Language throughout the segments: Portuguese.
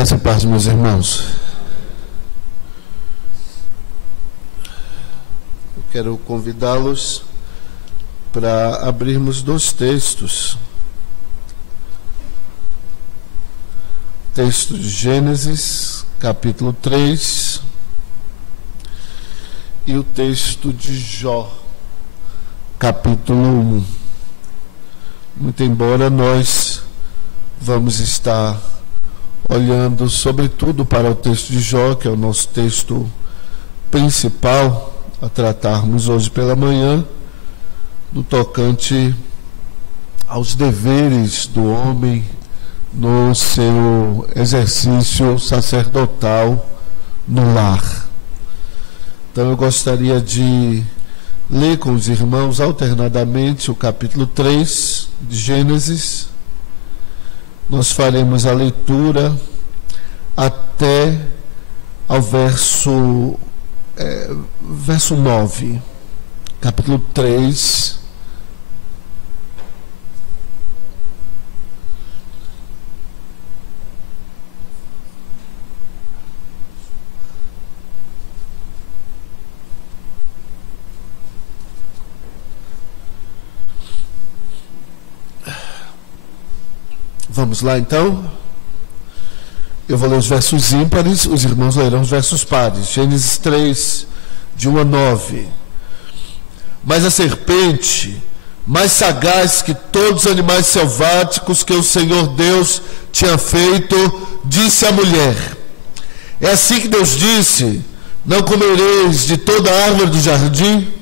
Graça e paz, meus irmãos. Eu quero convidá-los para abrirmos dois textos. Texto de Gênesis, capítulo 3, e o texto de Jó, capítulo 1. Muito embora nós vamos estar olhando sobretudo para o texto de Jó, que é o nosso texto principal a tratarmos hoje pela manhã, no tocante aos deveres do homem no seu exercício sacerdotal no lar. Então eu gostaria de ler com os irmãos alternadamente o capítulo 3 de Gênesis. Nós faremos a leitura até ao verso 9, capítulo 3. Vamos lá então. Eu vou ler os versos ímpares, os irmãos lerão os versos pares. Gênesis 3, de 1 a 9. Mas a serpente, mais sagaz que todos os animais selváticos que o Senhor Deus tinha feito, disse à mulher: é assim que Deus disse: não comereis de toda a árvore do jardim?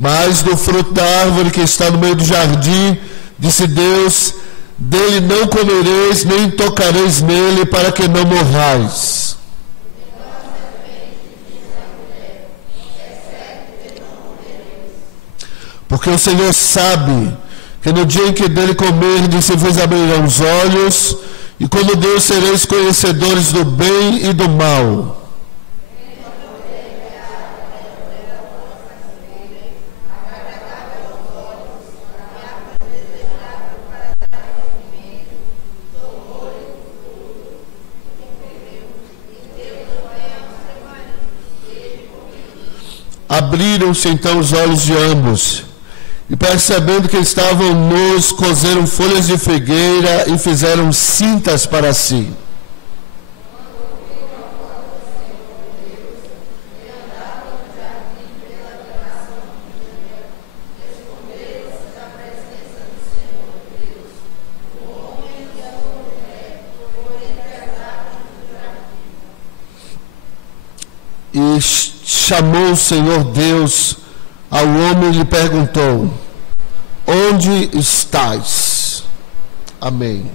Mas do fruto da árvore que está no meio do jardim, disse Deus: dele não comereis, nem tocareis nele, para que não morrais. Porque o Senhor sabe que no dia em que dele comerdes, se vos abrirão os olhos, e como Deus sereis conhecedores do bem e do mal. Abriram-se então os olhos de ambos, e percebendo que estavam nus, coseram folhas de figueira e fizeram cintas para si. E chamou o Senhor Deus ao homem e lhe perguntou: onde estás? Amém.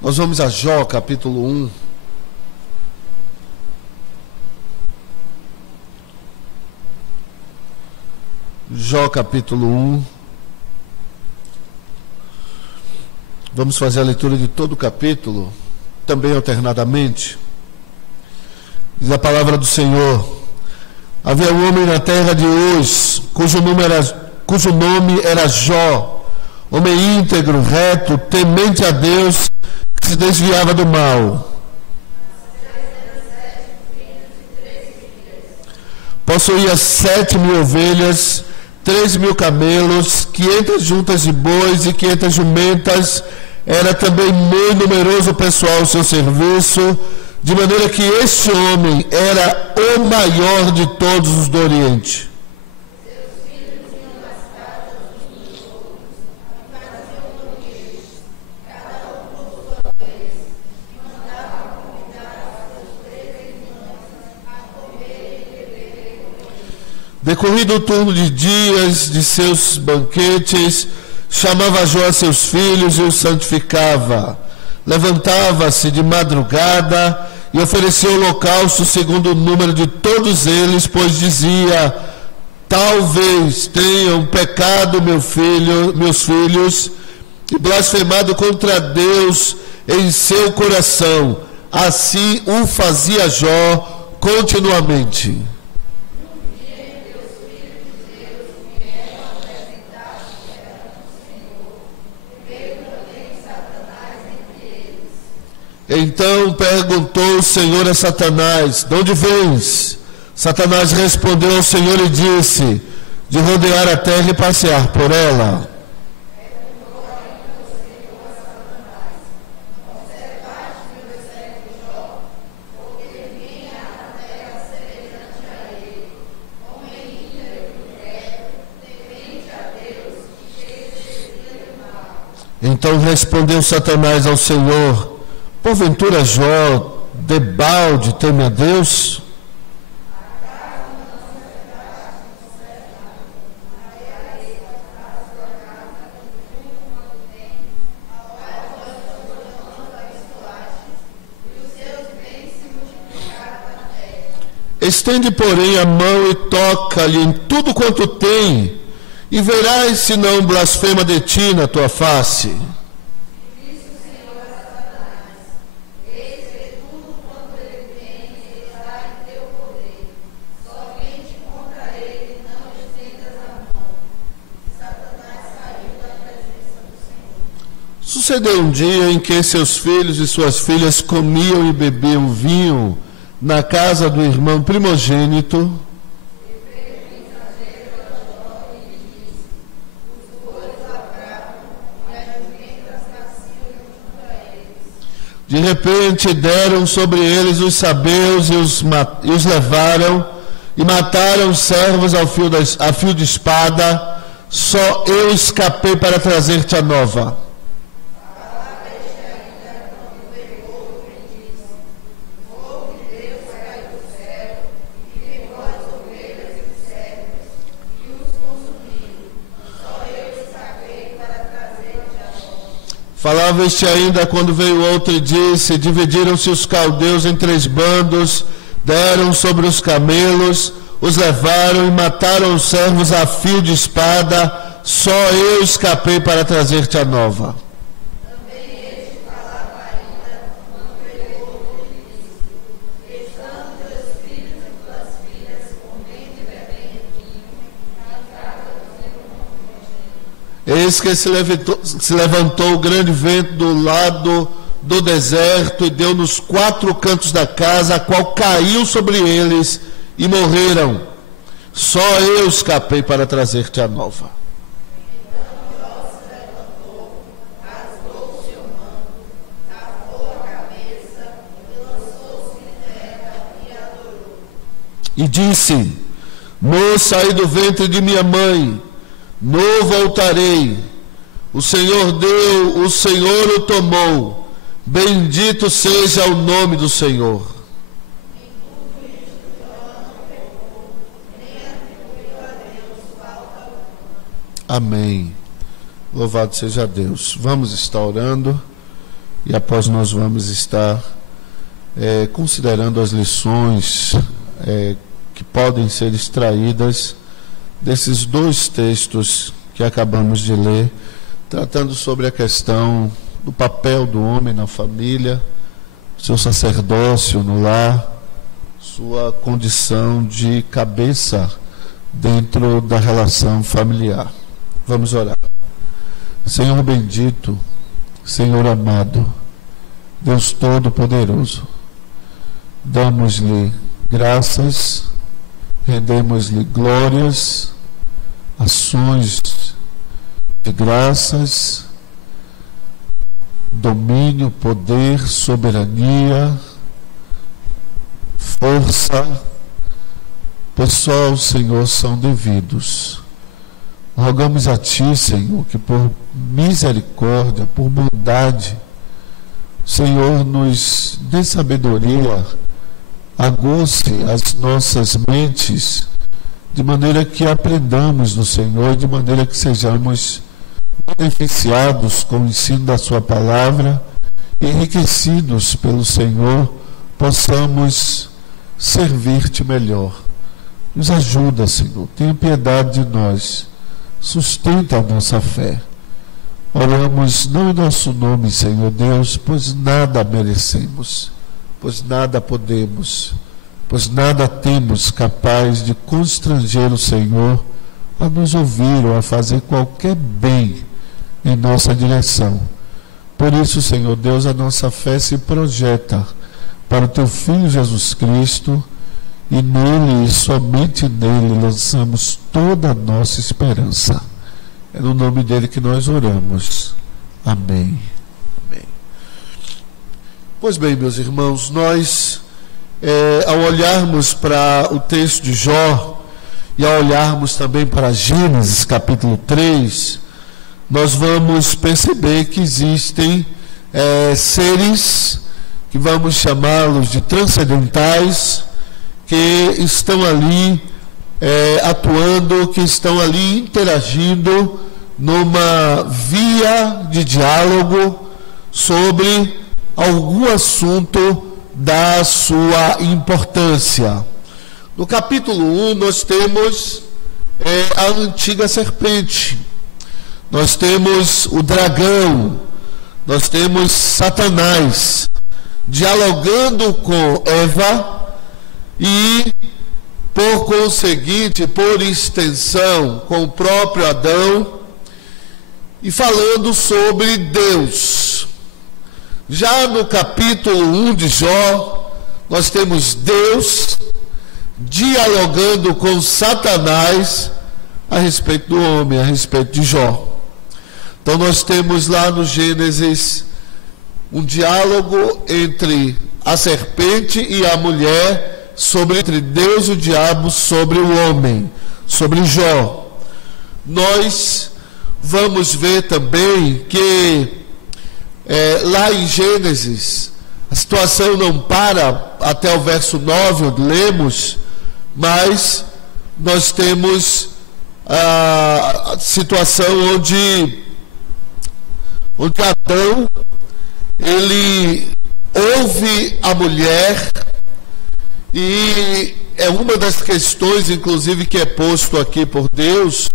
Nós vamos a Jó, capítulo 1. Jó, capítulo 1. Vamos fazer a leitura de todo o capítulo, também alternadamente. Diz a palavra do Senhor: havia um homem na terra de Uz, cujo nome era Jó, homem íntegro, reto, temente a Deus, que se desviava do mal. Possuía 7.000 ovelhas, 3.000 camelos, 500 juntas de bois e 500 jumentas. Era também muito numeroso o pessoal ao seu serviço, de maneira que este homem era o maior de todos os do Oriente. Seus filhos iam das casas uns dos outros, e faziam banquetes, cada um por sua vez, e mandavam convidar as suas 3 irmãs a comerem e beberem. Decorrido o turno de dias de seus banquetes, chamava Jó a seus filhos e os santificava. Levantava-se de madrugada e oferecia holocausto segundo o número de todos eles, pois dizia: talvez tenham pecado meus filhos, e blasfemado contra Deus em seu coração. Assim o fazia Jó continuamente. Então perguntou o Senhor a Satanás: de onde vens? Satanás respondeu ao Senhor e disse: de rodear a terra e passear por ela. Então respondeu Satanás ao Senhor: porventura Jó, debalde, teme a Deus? Estende, porém, a mão e toca-lhe em tudo quanto tem, e verás se não blasfema de ti na tua face. Sucedeu um dia em que seus filhos e suas filhas comiam e bebiam vinho na casa do irmão primogênito. De repente deram sobre eles os sabeus e os levaram e mataram os servos a fio de espada. Só eu escapei para trazer-te a nova. Falava este ainda quando veio outro e disse: dividiram-se os caldeus em 3 bandos, deram sobre os camelos, os levaram e mataram os servos a fio de espada. Só eu escapei para trazer-te a nova. Eis que se levantou o grande vento do lado do deserto e deu nos 4 cantos da casa, a qual caiu sobre eles e morreram. Só eu escapei para trazer-te a nova. E disse: no saí do ventre de minha mãe, no voltarei. O Senhor deu, o Senhor o tomou. Bendito seja o nome do Senhor. Amém. Louvado seja Deus. Vamos estar orando e após nós vamos estar considerando as lições que podem ser extraídas desses 2 textos que acabamos de ler, tratando sobre a questão do papel do homem na família, seu sacerdócio no lar, sua condição de cabeça dentro da relação familiar. Vamos orar. Senhor bendito, Senhor amado, Deus Todo-Poderoso, damos-lhe graças, rendemos-lhe glórias, ações de graças, domínio, poder, soberania, força, pois só ao Senhor são devidos. Rogamos a Ti, Senhor, que por misericórdia, por bondade, Senhor, nos dê sabedoria, aguce as nossas mentes, de maneira que aprendamos do Senhor, de maneira que sejamos beneficiados com o ensino da Sua palavra, enriquecidos pelo Senhor, possamos servir-te melhor. Nos ajuda, Senhor, tenha piedade de nós, sustenta a nossa fé. Oramos não em nosso nome, Senhor Deus, pois nada merecemos, pois nada podemos, pois nada temos capaz de constranger o Senhor a nos ouvir ou a fazer qualquer bem em nossa direção. Por isso, Senhor Deus, a nossa fé se projeta para o Teu Filho Jesus Cristo, e nele e somente nele lançamos toda a nossa esperança. É no nome dele que nós oramos. Amém. Amém. Pois bem, meus irmãos, nós, ao olharmos para o texto de Jó, e ao olharmos também para Gênesis capítulo 3, nós vamos perceber que existem seres, que vamos chamá-los de transcendentais, que estão ali atuando, que estão ali interagindo numa via de diálogo sobre algum assunto da sua importância. No capítulo 1 nós temos a antiga serpente, nós temos o dragão, nós temos Satanás dialogando com Eva e, por conseguinte, por extensão, com o próprio Adão, e falando sobre Deus. Já no capítulo 1 de Jó, nós temos Deus dialogando com Satanás a respeito do homem, a respeito de Jó. Então nós temos lá no Gênesis um diálogo entre a serpente e a mulher, entre Deus e o diabo, sobre o homem, sobre Jó. Nós vamos ver também que lá em Gênesis a situação não para até o verso 9, onde lemos, mas nós temos a situação onde Adão, ele ouve a mulher, e é uma das questões, inclusive, que é posto aqui por Deus,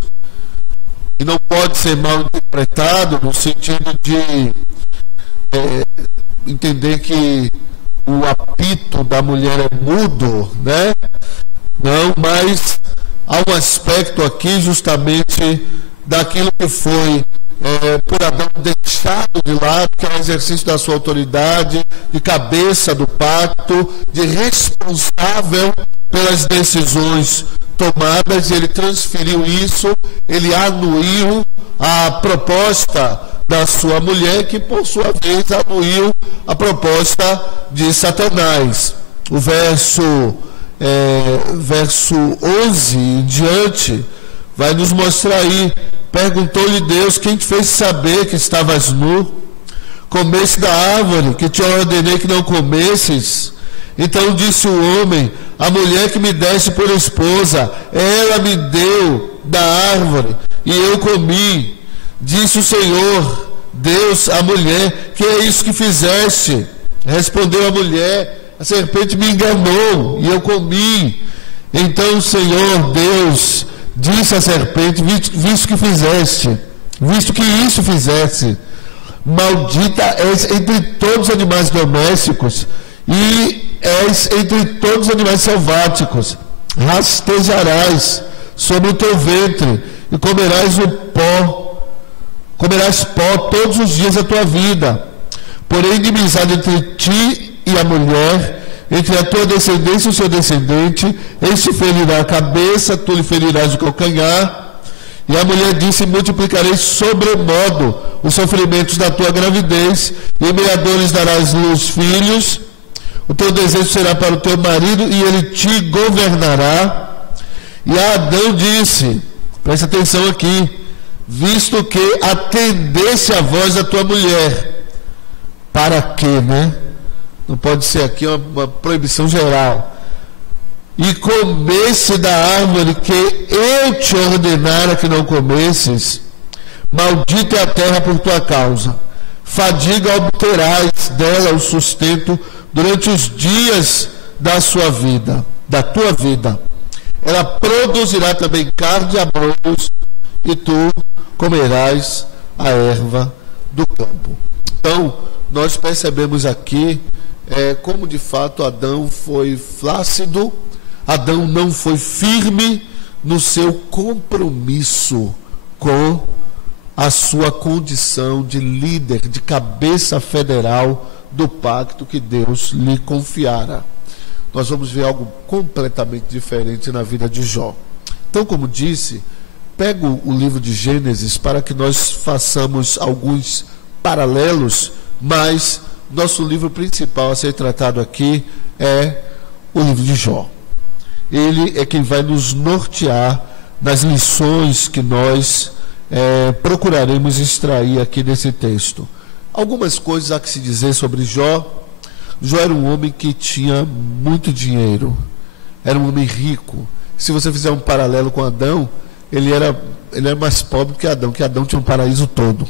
e não pode ser mal interpretado, no sentido de entender que o apito da mulher é mudo, né? Não, mas há um aspecto aqui justamente daquilo que foi por Adão deixado de lado, que é o exercício da sua autoridade, de cabeça do pacto, de responsável pelas decisões tomadas, e ele transferiu isso, ele anuiu a proposta da sua mulher, que por sua vez anuiu a proposta de Satanás. O verso 11 em diante vai nos mostrar aí: perguntou-lhe Deus: quem te fez saber que estavas nu? Comeste da árvore que te ordenei que não comesses? Então disse o homem: a mulher que me deste por esposa, ela me deu da árvore e eu comi. Disse o Senhor Deus à mulher: que é isso que fizeste? Respondeu a mulher: a serpente me enganou e eu comi. Então o Senhor Deus disse à serpente: visto que isso fizeste, maldita és entre todos os animais domésticos e és entre todos os animais selváticos. Rastejarás sobre o teu ventre e comerás pó todos os dias da tua vida. Porém, inimizade entre ti e a mulher, entre a tua descendência e o seu descendente, este ferirá a cabeça, tu lhe ferirás o calcanhar. E a mulher disse: multiplicarei sobremodo os sofrimentos da tua gravidez, e em meia dor lhes darás luz filhos. O teu desejo será para o teu marido, e ele te governará. E a Adão disse, presta atenção aqui: visto que atendesse a voz da tua mulher. Para quê, né? Não pode ser aqui uma proibição geral. E comesse da árvore que eu te ordenara que não comesses, maldita é a terra por tua causa. Fadiga obterás dela o sustento durante os dias da sua vida, da tua vida. Ela produzirá também carne de abrolhos, e tu comerás a erva do campo. Então, nós percebemos aqui como de fato Adão foi flácido, Adão não foi firme no seu compromisso com a sua condição de líder, de cabeça federal do pacto que Deus lhe confiara. Nós vamos ver algo completamente diferente na vida de Jó. Então, como disse, pego o livro de Gênesis para que nós façamos alguns paralelos, mas nosso livro principal a ser tratado aqui é o livro de Jó. Ele é quem vai nos nortear nas lições que nós procuraremos extrair aqui nesse texto. Algumas coisas há que se dizer sobre Jó. Jó era um homem que tinha muito dinheiro, era um homem rico. Se você fizer um paralelo com Adão, ele era mais pobre que Adão tinha um paraíso todo.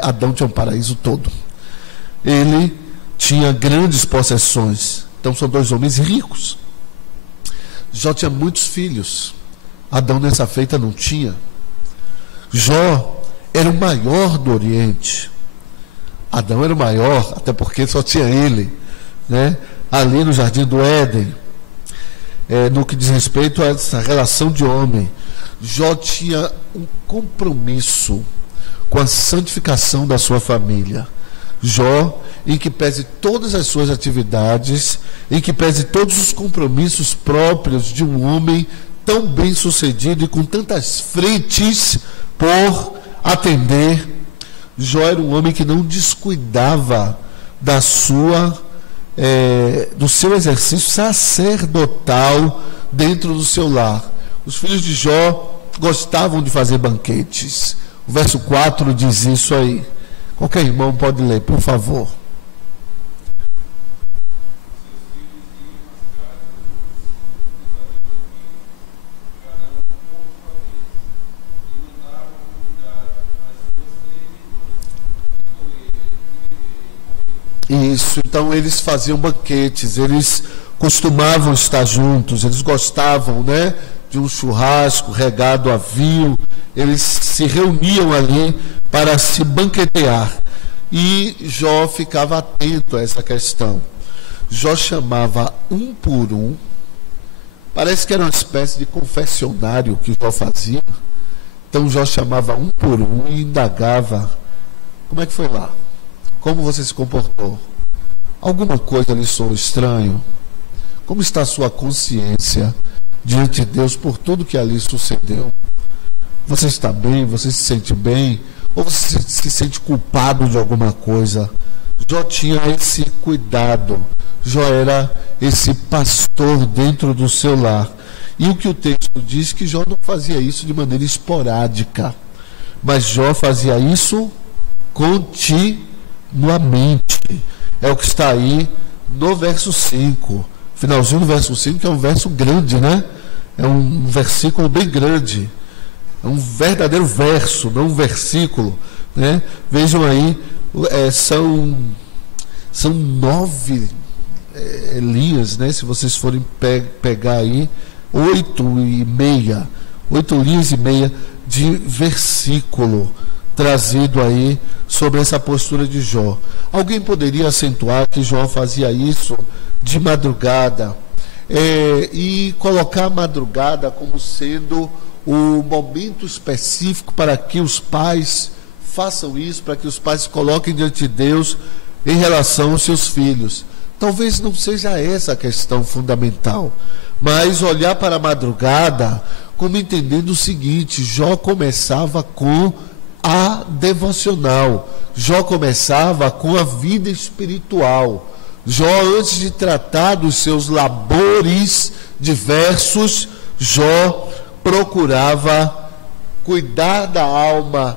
Adão tinha um paraíso todo. Ele tinha grandes possessões. Então são dois homens ricos. Jó tinha muitos filhos. Adão nessa feita não tinha. Jó era o maior do Oriente. Adão era o maior, até porque só tinha ele, ali no Jardim do Éden. No que diz respeito a essa relação de homem, Jó tinha um compromisso com a santificação da sua família. Jó, em que pese todas as suas atividades, em que pese todos os compromissos próprios de um homem tão bem sucedido e com tantas frentes por atender, Jó era um homem que não descuidava do seu exercício sacerdotal dentro do seu lar. Os filhos de Jó gostavam de fazer banquetes. O verso 4 diz isso aí. Qualquer irmão pode ler, por favor. Isso, então eles faziam banquetes, eles costumavam estar juntos, eles gostavam, de um churrasco regado a vinho, eles se reuniam ali para se banquetear. E Jó ficava atento a essa questão. Jó chamava um por um, parece que era uma espécie de confessionário que Jó fazia. Então Jó chamava um por um e indagava: como é que foi lá? Como você se comportou? Alguma coisa lhe soou estranho? Como está a sua consciência diante de Deus por tudo que ali sucedeu? Você está bem? Você se sente bem? Ou você se sente culpado de alguma coisa? Jó tinha esse cuidado. Jó era esse pastor dentro do seu lar. E o que o texto diz que Jó não fazia isso de maneira esporádica, mas Jó fazia isso continuamente. É o que está aí no verso 5, finalzinho do verso 5, que é um verso grande, é um versículo bem grande, é um verdadeiro verso, não um versículo, Vejam aí, são 9 linhas, se vocês forem pegar aí, 8 linhas e meia de versículo trazido aí sobre essa postura de Jó. Alguém poderia acentuar que Jó fazia isso de madrugada e colocar a madrugada como sendo o momento específico para que os pais façam isso, para que os pais se coloquem diante de Deus em relação aos seus filhos. Talvez não seja essa a questão fundamental, mas olhar para a madrugada como entendendo o seguinte: Jó começava com a devocional, Jó começava com a vida espiritual. Jó, antes de tratar dos seus labores diversos, Jó procurava cuidar da alma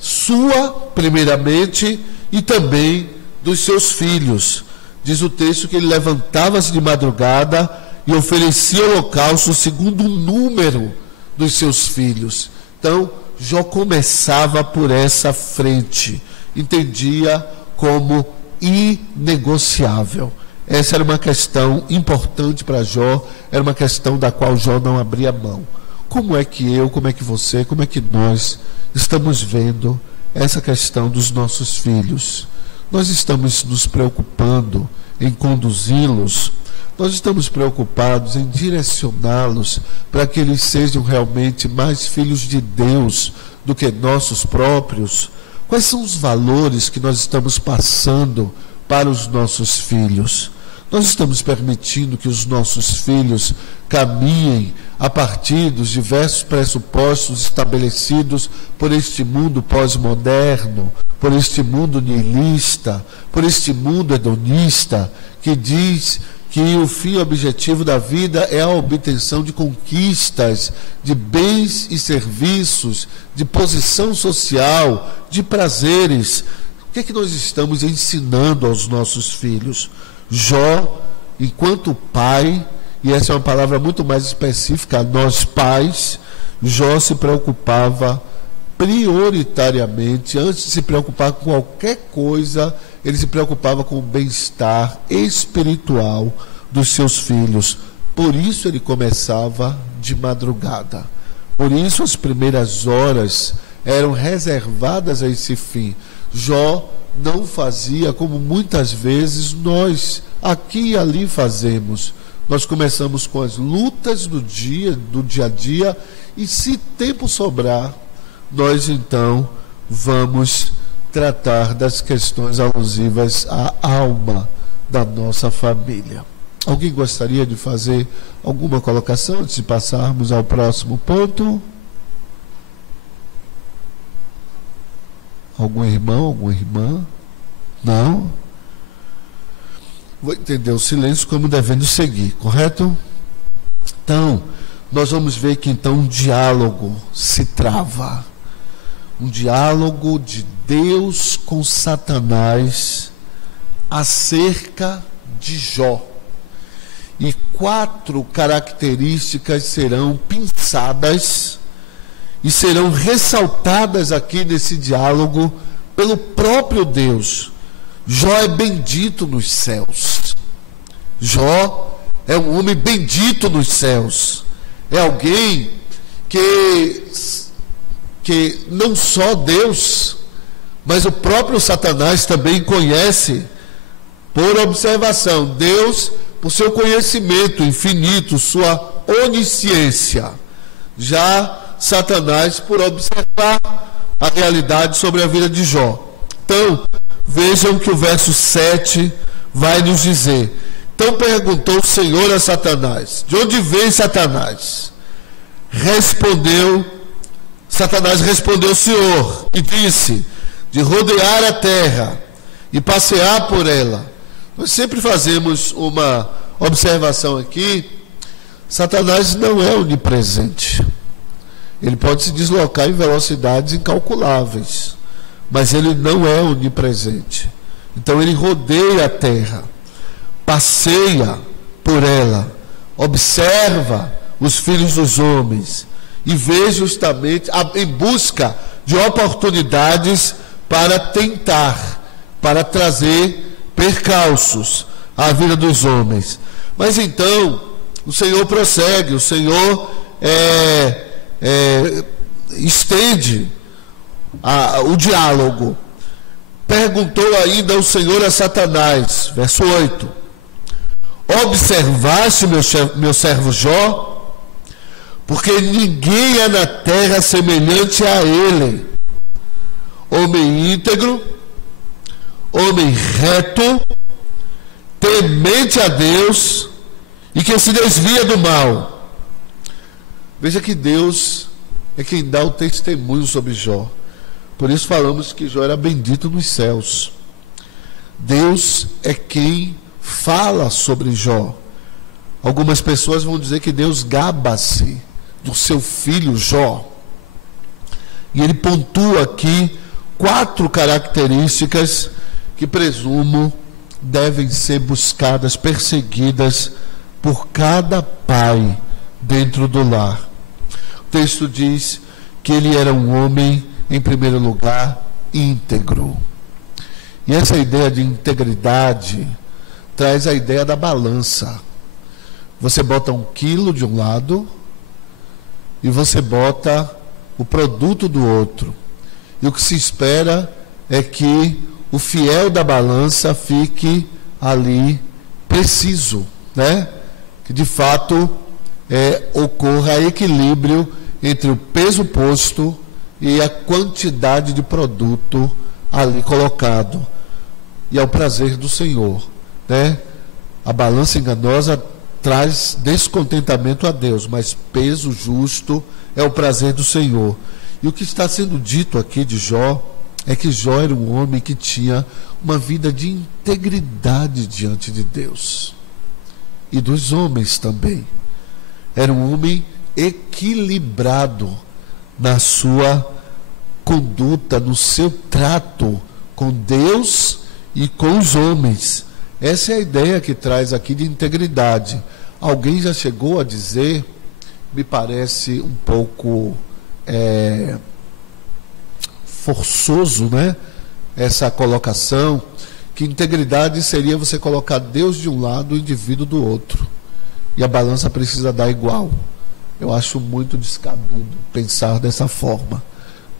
sua, primeiramente, e também dos seus filhos. Diz o texto que ele levantava-se de madrugada e oferecia holocausto segundo o número dos seus filhos. Então, Jó começava por essa frente, entendia como inegociável. Essa era uma questão importante para Jó, era uma questão da qual Jó não abria mão. Como é que como é que você, como é que nós estamos vendo essa questão dos nossos filhos? Nós estamos nos preocupando em conduzi-los? Nós estamos preocupados em direcioná-los para que eles sejam realmente mais filhos de Deus do que nossos próprios? Quais são os valores que nós estamos passando para os nossos filhos? Nós estamos permitindo que os nossos filhos caminhem a partir dos diversos pressupostos estabelecidos por este mundo pós-moderno, por este mundo nihilista, por este mundo hedonista, que diz que o fim objetivo da vida é a obtenção de conquistas, de bens e serviços, de posição social, de prazeres. O que é que nós estamos ensinando aos nossos filhos? Jó, enquanto pai, e essa é uma palavra muito mais específica, nós pais, Jó se preocupava prioritariamente, antes de se preocupar com qualquer coisa, ele se preocupava com o bem-estar espiritual dos seus filhos. Por isso ele começava de madrugada. Por isso as primeiras horas eram reservadas a esse fim. Jó não fazia como muitas vezes nós aqui e ali fazemos. Nós começamos com as lutas do dia a dia, e se tempo sobrar, nós então vamos tratar das questões alusivas à alma da nossa família. Alguém gostaria de fazer alguma colocação antes de passarmos ao próximo ponto? Algum irmão, alguma irmã? Não? Vou entender o silêncio como devendo seguir, correto? Então, nós vamos ver que então um diálogo se trava. Um diálogo de Deus com Satanás acerca de Jó. E 4 características serão pinçadas e serão ressaltadas aqui nesse diálogo pelo próprio Deus. Jó é bendito nos céus. Jó é um homem bendito nos céus. É alguém que não só Deus, mas o próprio Satanás também conhece por observação. Deus, por seu conhecimento infinito, sua onisciência. Já Satanás, por observar a realidade sobre a vida de Jó. Então, vejam que o verso 7 vai nos dizer: então perguntou o Senhor a Satanás: de onde vem Satanás? Satanás respondeu ao Senhor e disse: de rodear a terra e passear por ela. Nós sempre fazemos uma observação aqui: Satanás não é onipresente. Ele pode se deslocar em velocidades incalculáveis, mas ele não é onipresente. Então ele rodeia a terra, passeia por ela, observa os filhos dos homens e vê justamente em busca de oportunidades para tentar, para trazer percalços à vida dos homens. Mas então o Senhor prossegue, o Senhor estende o diálogo. Perguntou ainda o Senhor a Satanás, verso 8: observaste meu servo Jó? Porque ninguém é na terra semelhante a ele, homem íntegro, homem reto, temente a Deus e que se desvia do mal. Veja que Deus é quem dá o testemunho sobre Jó. Por isso falamos que Jó era bendito nos céus. Deus é quem fala sobre Jó. Algumas pessoas vão dizer que Deus gaba-se do seu filho Jó. E ele pontua aqui 4 características que presumo devem ser buscadas, perseguidas por cada pai dentro do lar. O texto diz que ele era um homem, em primeiro lugar, íntegro. E essa ideia de integridade traz a ideia da balança. Você bota 1 quilo de um lado e você bota o produto do outro. E o que se espera é que o fiel da balança fique ali preciso, né? Que de fato ocorra equilíbrio entre o peso posto e a quantidade de produto ali colocado. E ao prazer do Senhor, né? A balança enganosa traz descontentamento a Deus, mas peso justo é o prazer do Senhor. E o que está sendo dito aqui de Jó é que Jó era um homem que tinha uma vida de integridade diante de Deus e dos homens também. Era um homem equilibrado na sua conduta, no seu trato com Deus e com os homens. Essa é a ideia que traz aqui de integridade. Alguém já chegou a dizer, me parece um pouco forçoso, né? Essa colocação, que integridade seria você colocar Deus de um lado e o indivíduo do outro. E a balança precisa dar igual. Eu acho muito descabido pensar dessa forma,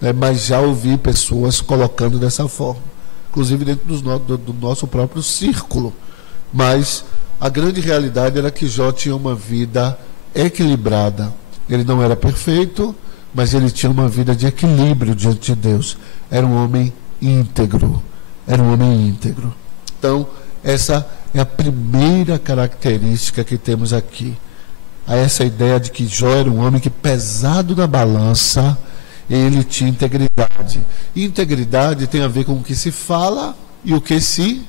né? Mas já ouvi pessoas colocando dessa forma, inclusive dentro do nosso próprio círculo. Mas a grande realidade era que Jó tinha uma vida equilibrada. Ele não era perfeito, mas ele tinha uma vida de equilíbrio diante de Deus. Era um homem íntegro. Era um homem íntegro. Então, essa é a primeira característica que temos aqui. Há essa ideia de que Jó era um homem que, pesado na balança, ele tinha integridade. E integridade tem a ver com o que se fala e o que se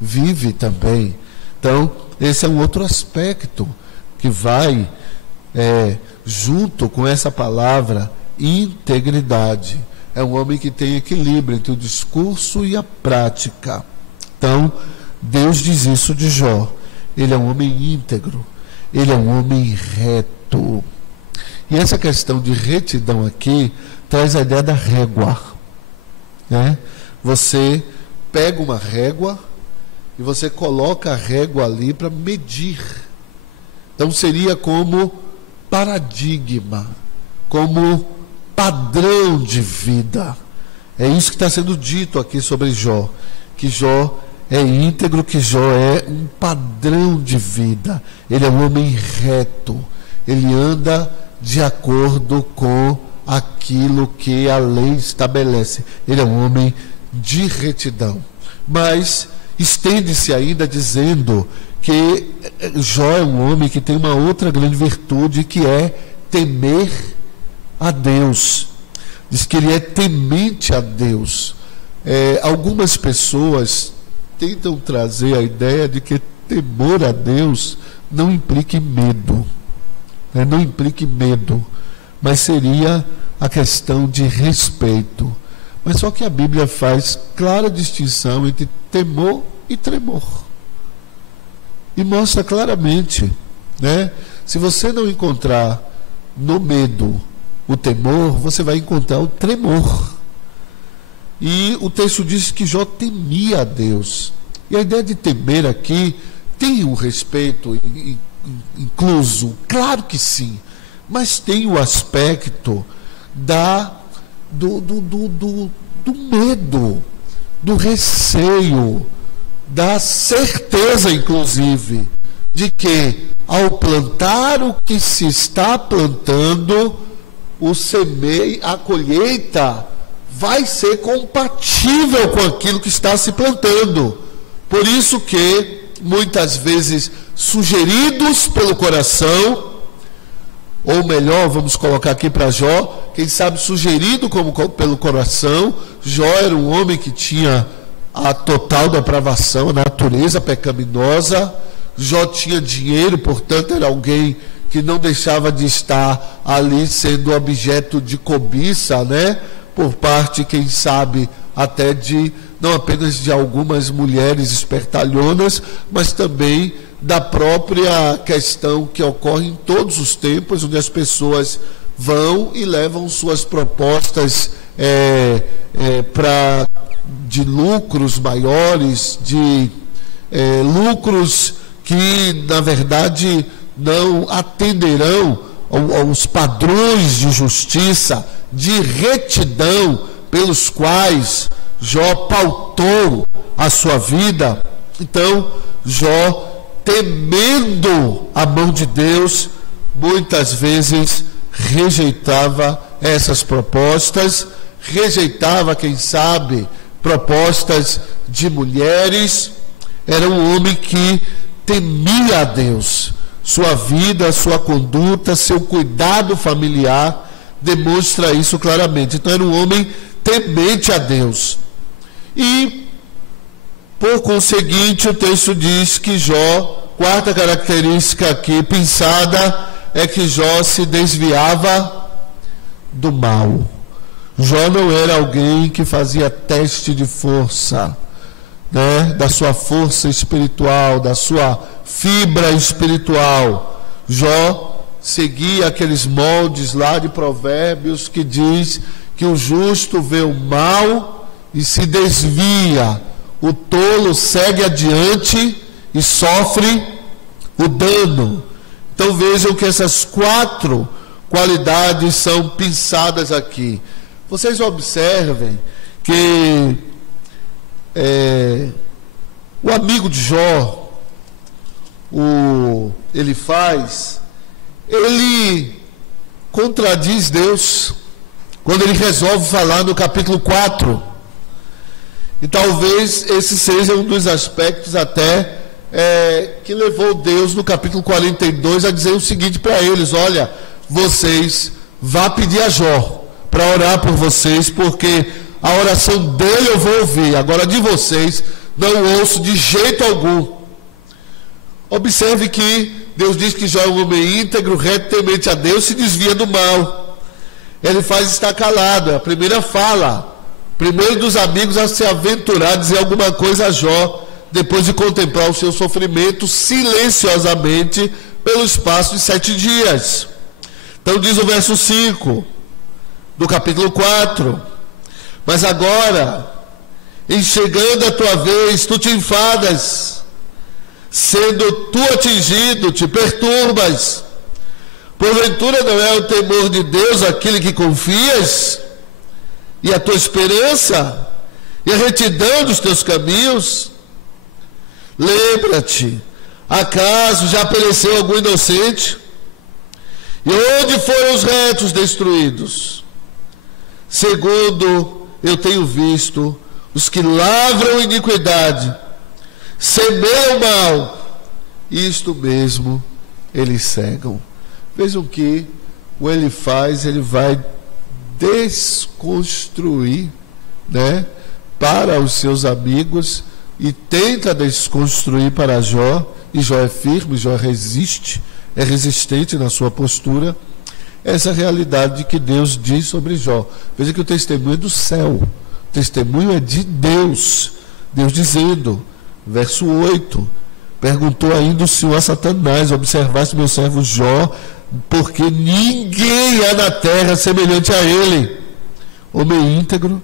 vive também. Então, esse é um outro aspecto que vai junto com essa palavra integridade. É um homem que tem equilíbrio entre o discurso e a prática. Então, Deus diz isso de Jó. Ele é um homem íntegro. Ele é um homem reto. E essa questão de retidão aqui traz a ideia da régua, né? Você pega uma régua e você coloca a régua ali para medir. Então seria como paradigma, como padrão de vida. É isso que está sendo dito aqui sobre Jó, que Jó é íntegro, que Jó é um padrão de vida. Ele é um homem reto, ele anda de acordo com aquilo que a lei estabelece. Ele é um homem de retidão. Mas estende-se ainda dizendo que Jó é um homem que tem uma outra grande virtude, que é temer a Deus. Diz que ele é temente a Deus. Algumas pessoas tentam trazer a ideia de que temor a Deus não implique medo, né? Não implique medo, mas seria a questão de respeito. Mas só que a Bíblia faz clara distinção entre temor e tremor. E mostra claramente, né? Se você não encontrar no medo o temor, você vai encontrar o tremor. E o texto diz que Jó temia a Deus. E a ideia de temer aqui tem um respeito incluso, claro que sim, mas tem o aspecto do medo, do receio, da certeza, inclusive, de que ao plantar o que se está plantando, a colheita vai ser compatível com aquilo que está se plantando. Por isso que, muitas vezes, sugeridos pelo coração, ou melhor, vamos colocar aqui para Jó, quem sabe sugerido pelo coração, Jó era um homem que tinha a total depravação, a natureza pecaminosa. Jó tinha dinheiro, portanto era alguém que não deixava de estar ali sendo objeto de cobiça, né? Por parte, quem sabe, até não apenas de algumas mulheres espertalhonas, mas também da própria questão que ocorre em todos os tempos, onde as pessoas vão e levam suas propostas de lucros maiores, de lucros que, na verdade, não atenderão aos padrões de justiça, de retidão pelos quais Jó pautou a sua vida. Então, Jó, temendo a mão de Deus, muitas vezes rejeitava essas propostas, rejeitava, quem sabe, propostas de mulheres. Era um homem que temia a Deus. Sua vida, sua conduta, seu cuidado familiar demonstra isso claramente. Então era um homem temente a Deus. E, por conseguinte, o texto diz que Jó, quarta característica aqui pensada, é que Jó se desviava do mal. Jó não era alguém que fazia teste de força, né, da sua força espiritual, da sua fibra espiritual. Jó seguia aqueles moldes lá de Provérbios que diz que o justo vê o mal e se desvia, o tolo segue adiante e sofre o dano. Então vejam que essas 4 qualidades são pensadas aqui. Vocês observem que o amigo de Jó, o Elifaz, ele contradiz Deus quando ele resolve falar no capítulo 4. E talvez esse seja um dos aspectos até que levou Deus no capítulo 42 a dizer o seguinte para eles: olha, vocês vá pedir a Jó para orar por vocês, porque a oração dele eu vou ouvir, agora de vocês não ouço de jeito algum. Observe que Deus diz que Jó é um homem íntegro, reto, temente a Deus, se desvia do mal. Ele faz estar calado, é a primeira fala, primeiro dos amigos a se aventurar a dizer alguma coisa a Jó, depois de contemplar o seu sofrimento silenciosamente pelo espaço de 7 dias. Então diz o verso 5 do capítulo 4: mas agora, em chegando a tua vez, tu te enfadas, sendo tu atingido, te perturbas. Porventura não é o temor de Deus aquele que confias, e a tua esperança, e a retidão dos teus caminhos? Lembra-te, acaso já pereceu algum inocente? E onde foram os retos destruídos? Segundo eu tenho visto, os que lavram iniquidade, semeiam mal, isto mesmo eles cegam. Vejam que o Elifaz, ele vai desconstruir, né, para os seus amigos, e tenta desconstruir para Jó, e Jó é firme, Jó resiste, é resistente na sua postura, essa realidade que Deus diz sobre Jó. Veja que o testemunho é do céu, o testemunho é de Deus. Deus dizendo, verso 8, perguntou ainda o Senhor a Satanás: observaste meu servo Jó, porque ninguém há na terra semelhante a ele, homem íntegro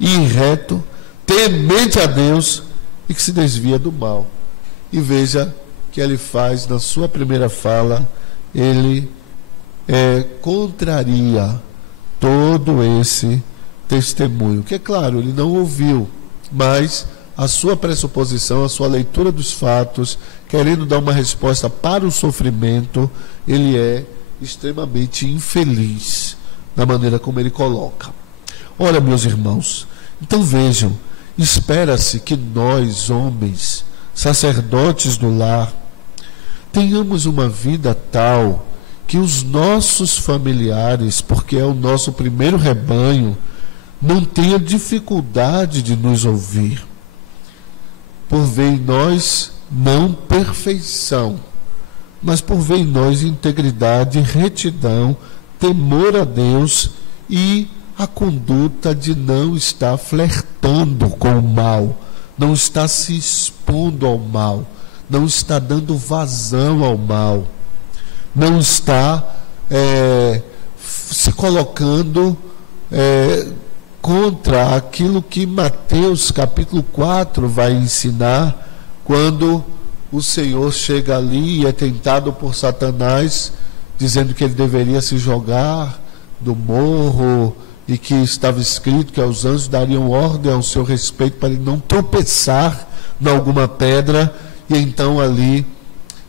e reto, temente a Deus e que se desvia do mal. E veja que ele faz, na sua primeira fala, ele contraria todo esse testemunho, que é claro, ele não ouviu, mas a sua pressuposição, a sua leitura dos fatos, querendo dar uma resposta para o sofrimento, ele é extremamente infeliz na maneira como ele coloca. Ora, meus irmãos, então vejam, espera-se que nós, homens, sacerdotes do lar, tenhamos uma vida tal que os nossos familiares, porque é o nosso primeiro rebanho, não tenham dificuldade de nos ouvir. Por ver em nós não perfeição, mas por ver em nós integridade, retidão, temor a Deus e a conduta de não estar flertando com o mal, não estar se expondo ao mal, não está dando vazão ao mal, não está se colocando contra aquilo que Mateus capítulo 4 vai ensinar, quando o Senhor chega ali e é tentado por Satanás, dizendo que ele deveria se jogar do morro, e que estava escrito que os anjos dariam ordem ao seu respeito para ele não tropeçar em alguma pedra. E então ali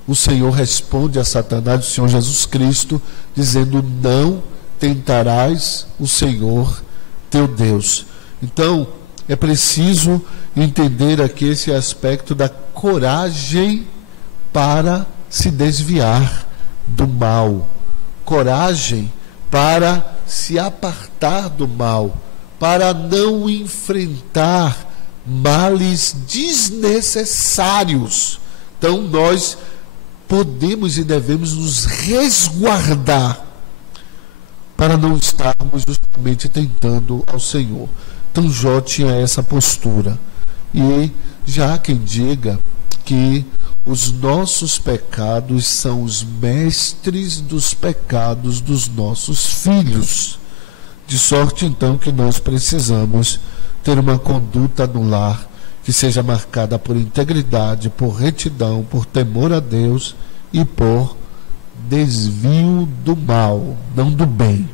o Senhor responde a Satanás, o Senhor Jesus Cristo, dizendo: não tentarás o Senhor teu Deus. Então, é preciso entender aqui esse aspecto da coragem para se desviar do mal. Coragem para se apartar do mal, para não enfrentar males desnecessários. Então nós podemos e devemos nos resguardar para não estarmos justamente tentando ao Senhor. Então Jó tinha essa postura. E já há quem diga que os nossos pecados são os mestres dos pecados dos nossos filhos. De sorte, então, que nós precisamos ter uma conduta no lar que seja marcada por integridade, por retidão, por temor a Deus e por desvio do mal, não do bem,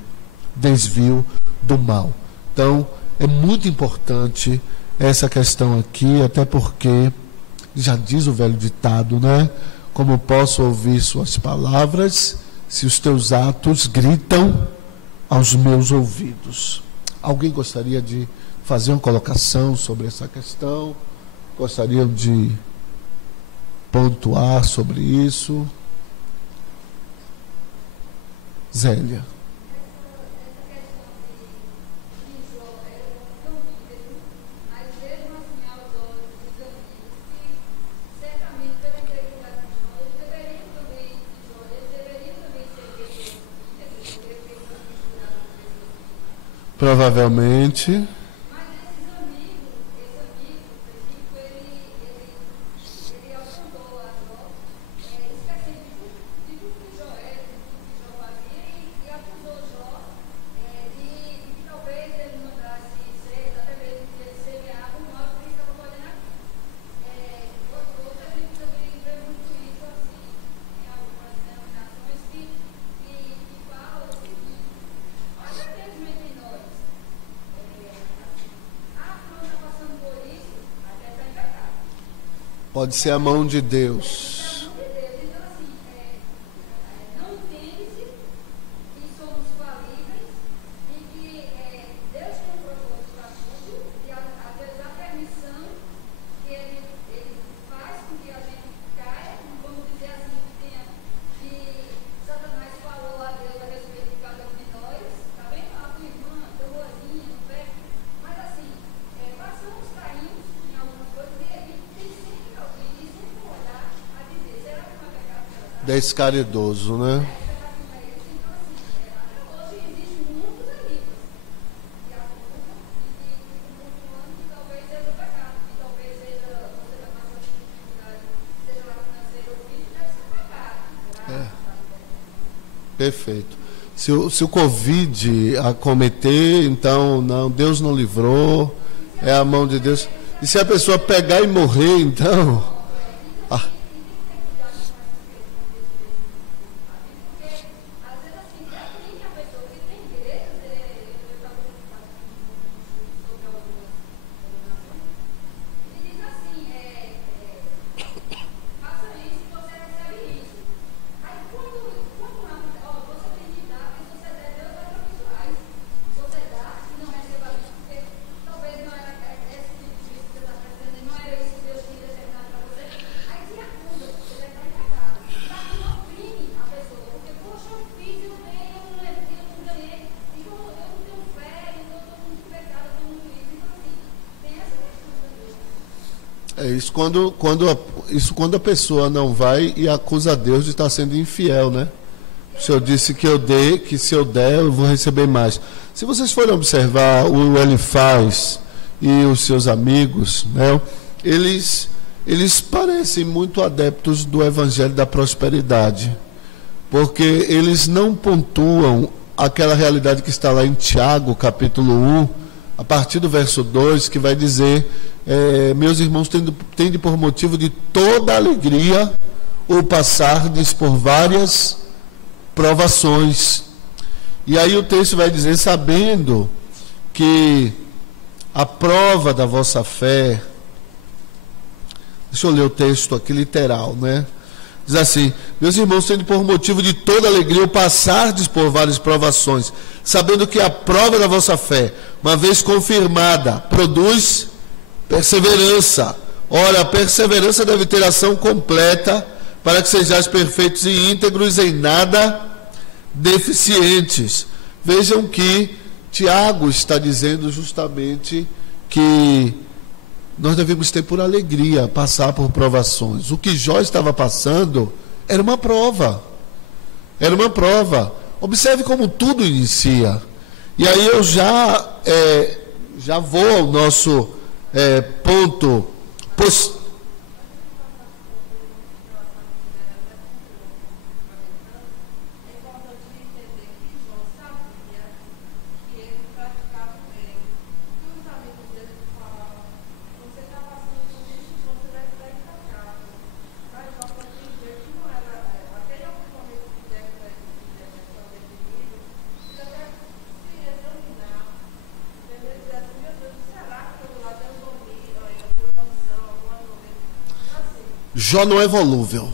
desvio do mal. Então, é muito importante essa questão aqui, até porque já diz o velho ditado, né? Como posso ouvir suas palavras se os teus atos gritam aos meus ouvidos? Alguém gostaria de fazer uma colocação sobre essa questão? Gostariam de pontuar sobre isso? Zélia. Provavelmente. Pode ser a mão de Deus. Descaridoso, né? Perfeito. Se o Covid acometer, então não, Deus não livrou, é a mão de Deus. E se a pessoa pegar e morrer, então... Isso quando a pessoa não vai e acusa Deus de estar sendo infiel, né? O Senhor disse que que se eu der, eu vou receber mais. Se vocês forem observar o Elifaz e os seus amigos, né? Eles parecem muito adeptos do Evangelho da Prosperidade, porque eles não pontuam aquela realidade que está lá em Tiago, capítulo 1, a partir do verso 2, que vai dizer... meus irmãos, tende por motivo de toda alegria o passardes por várias provações. E aí o texto vai dizer, sabendo que a prova da vossa fé, deixa eu ler o texto aqui literal, né? Diz assim: meus irmãos, tendo por motivo de toda alegria o passardes por várias provações, sabendo que a prova da vossa fé, uma vez confirmada, produz perseverança. Ora, a perseverança deve ter ação completa, para que sejais perfeitos e íntegros, em nada deficientes. Vejam que Tiago está dizendo justamente que nós devemos ter por alegria passar por provações. O que Jó estava passando era uma prova. Era uma prova. Observe como tudo inicia. E aí eu já vou ao nosso ponto. Jó não é volúvel.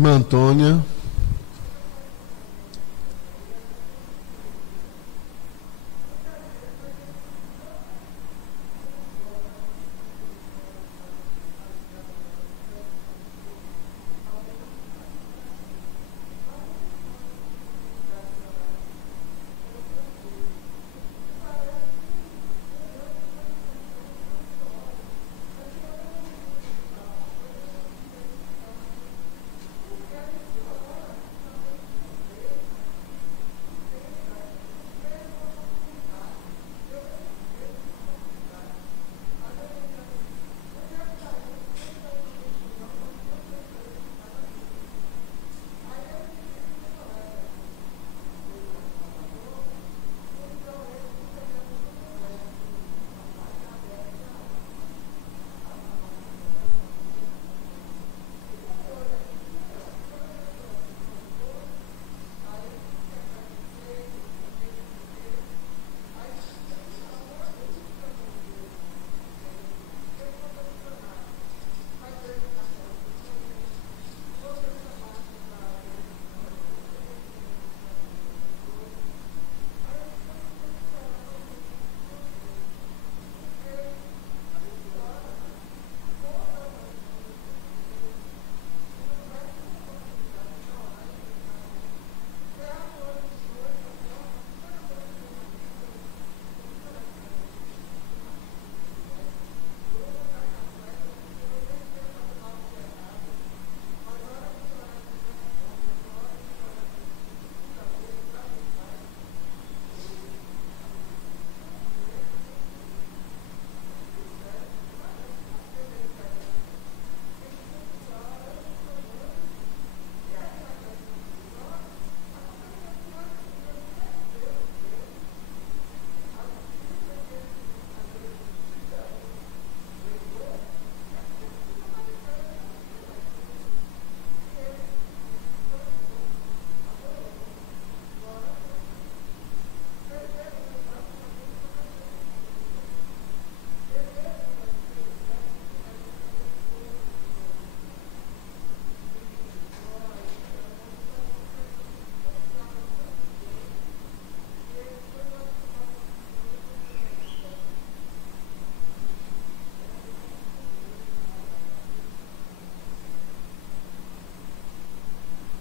Irmã Antônia.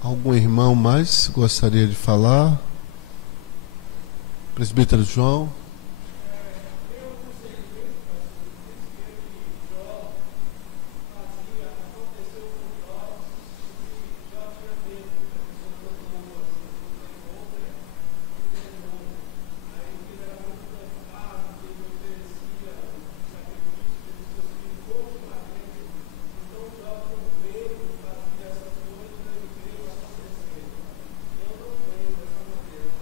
Algum irmão mais gostaria de falar? Presbítero João.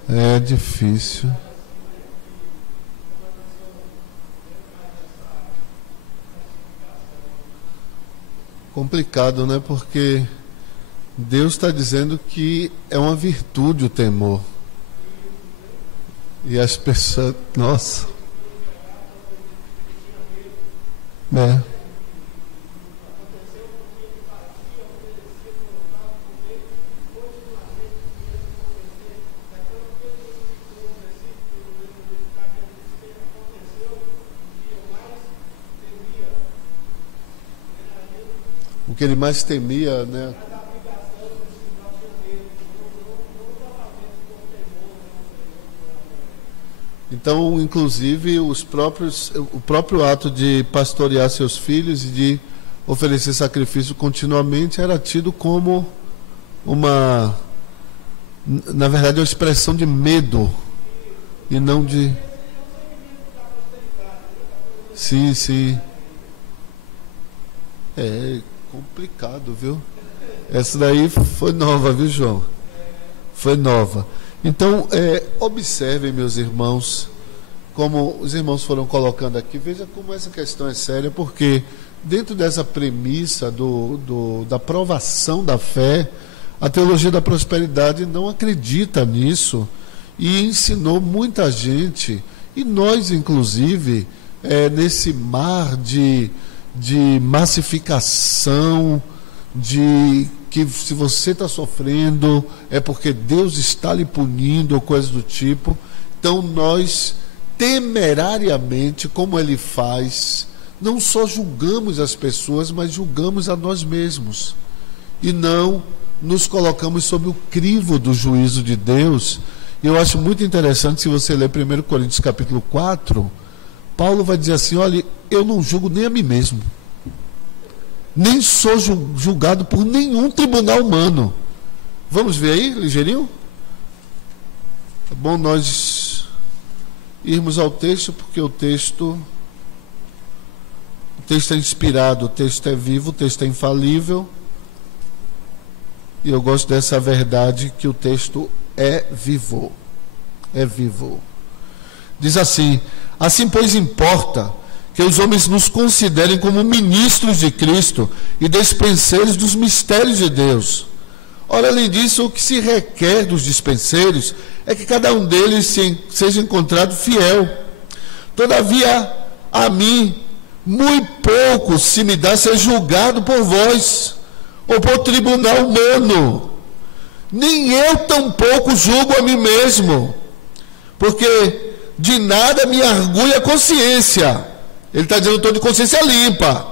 É difícil. Complicado, né? Porque Deus está dizendo que é uma virtude o temor. E as pessoas... Nossa. O que ele mais temia, né? Então, inclusive, o próprio ato de pastorear seus filhos e de oferecer sacrifício continuamente era tido como na verdade, uma expressão de medo e não de... Sim. É complicado, viu? Essa daí foi nova, viu, João? Foi nova. Então, observem, meus irmãos, como os irmãos foram colocando aqui, veja como essa questão é séria, porque dentro dessa premissa da provação da fé, a teologia da prosperidade não acredita nisso e ensinou muita gente, e nós inclusive, nesse mar de massificação, de que se você está sofrendo é porque Deus está lhe punindo ou coisa do tipo. Então nós temerariamente, como ele faz, não só julgamos as pessoas, mas julgamos a nós mesmos e não nos colocamos sob o crivo do juízo de Deus. E eu acho muito interessante, se você ler 1 Coríntios capítulo 4, Paulo vai dizer assim: olha, eu não julgo nem a mim mesmo, nem sou julgado por nenhum tribunal humano. Vamos ver aí, ligeirinho? É bom nós irmos ao texto, porque o texto é inspirado, o texto é vivo, o texto é infalível. E eu gosto dessa verdade, que o texto é vivo. É vivo. Diz assim: assim, pois, importa que os homens nos considerem como ministros de Cristo e dispenseiros dos mistérios de Deus. Ora, além disso, o que se requer dos dispenseiros é que cada um deles seja encontrado fiel. Todavia, a mim, muito pouco se me dá ser julgado por vós, ou por tribunal humano. Nem eu tampouco julgo a mim mesmo, porque de nada me argui a consciência. Ele está dizendo: estou de consciência limpa.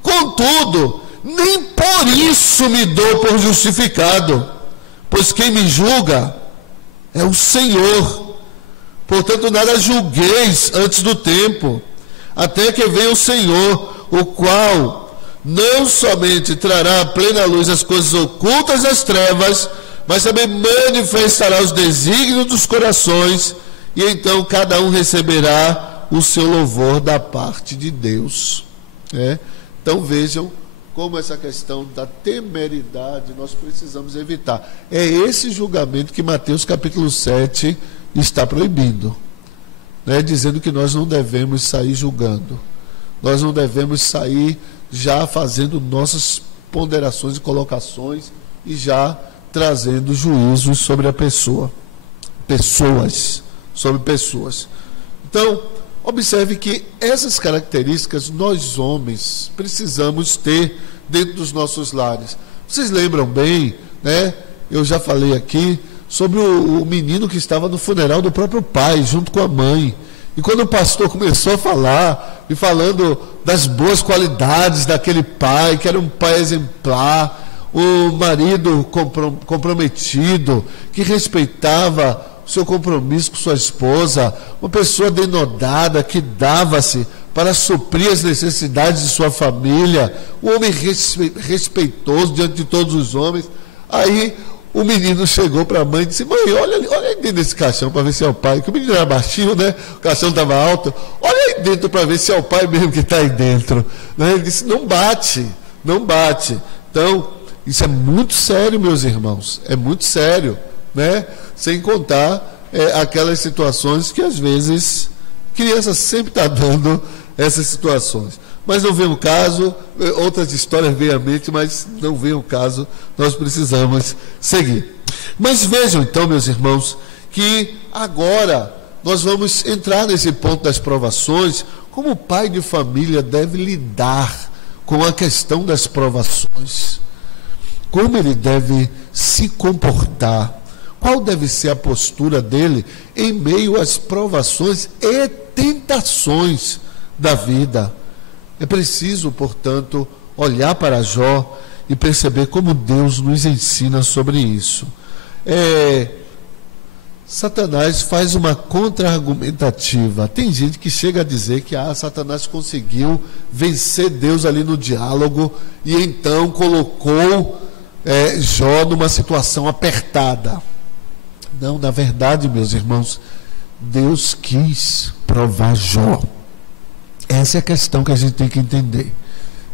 Contudo, nem por isso me dou por justificado, pois quem me julga é o Senhor. Portanto, nada julgueis antes do tempo, até que venha o Senhor, o qual não somente trará à plena luz as coisas ocultas das trevas, mas também manifestará os desígnios dos corações, e então cada um receberá o seu louvor da parte de Deus. Então vejam como essa questão da temeridade nós precisamos evitar. É esse julgamento que Mateus capítulo 7 está proibindo, dizendo que nós não devemos sair julgando, nós não devemos sair já fazendo nossas ponderações e colocações e já trazendo juízos sobre a pessoa, sobre pessoas. Então, observe que essas características nós homens precisamos ter dentro dos nossos lares. Vocês lembram bem, eu já falei aqui sobre o menino que estava no funeral do próprio pai, junto com a mãe. E quando o pastor começou a falar, e falando das boas qualidades daquele pai, que era um pai exemplar, o marido comprometido, que respeitava o seu compromisso com sua esposa, uma pessoa denodada que dava-se para suprir as necessidades de sua família, um homem respeitoso diante de todos os homens. Aí o menino chegou para a mãe e disse: mãe, olha aí dentro desse caixão para ver se é o pai. Que o menino era baixinho, né? O caixão estava alto. Olha aí dentro para ver se é o pai mesmo que está aí dentro. Ele disse: não bate, não bate. Então, isso é muito sério, meus irmãos. É muito sério, né? Sem contar aquelas situações que às vezes criança sempre está dando essas situações. Mas não vem o caso, outras histórias vêm à mente, mas não vem o caso, nós precisamos seguir. Mas vejam então, meus irmãos, que agora nós vamos entrar nesse ponto das provações, como o pai de família deve lidar com a questão das provações, como ele deve se comportar, qual deve ser a postura dele em meio às provações e tentações da vida. É preciso, portanto, olhar para Jó e perceber como Deus nos ensina sobre isso. Satanás faz uma contra-argumentativa. Tem gente que chega a dizer que Satanás conseguiu vencer Deus ali no diálogo e então colocou Jó numa situação apertada. Não, na verdade, meus irmãos, Deus quis provar Jó. Essa é a questão que a gente tem que entender.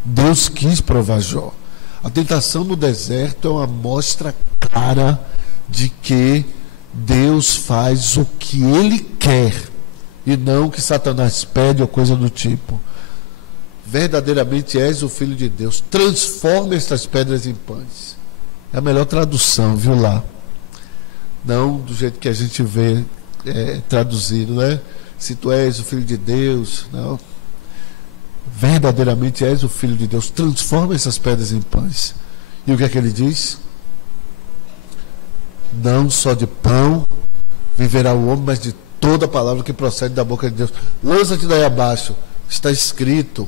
Deus quis provar Jó. A tentação no deserto é uma mostra clara de que Deus faz o que Ele quer e não o que Satanás pede ou coisa do tipo. Verdadeiramente és o Filho de Deus. Transforma estas pedras em pães. É a melhor tradução, viu lá? Não do jeito que a gente vê traduzido, né? Se tu és o Filho de Deus, não. Verdadeiramente és o Filho de Deus, transforma essas pedras em pães. E o que é que ele diz? Não só de pão viverá o homem, mas de toda a palavra que procede da boca de Deus. Lança-te daí abaixo, está escrito,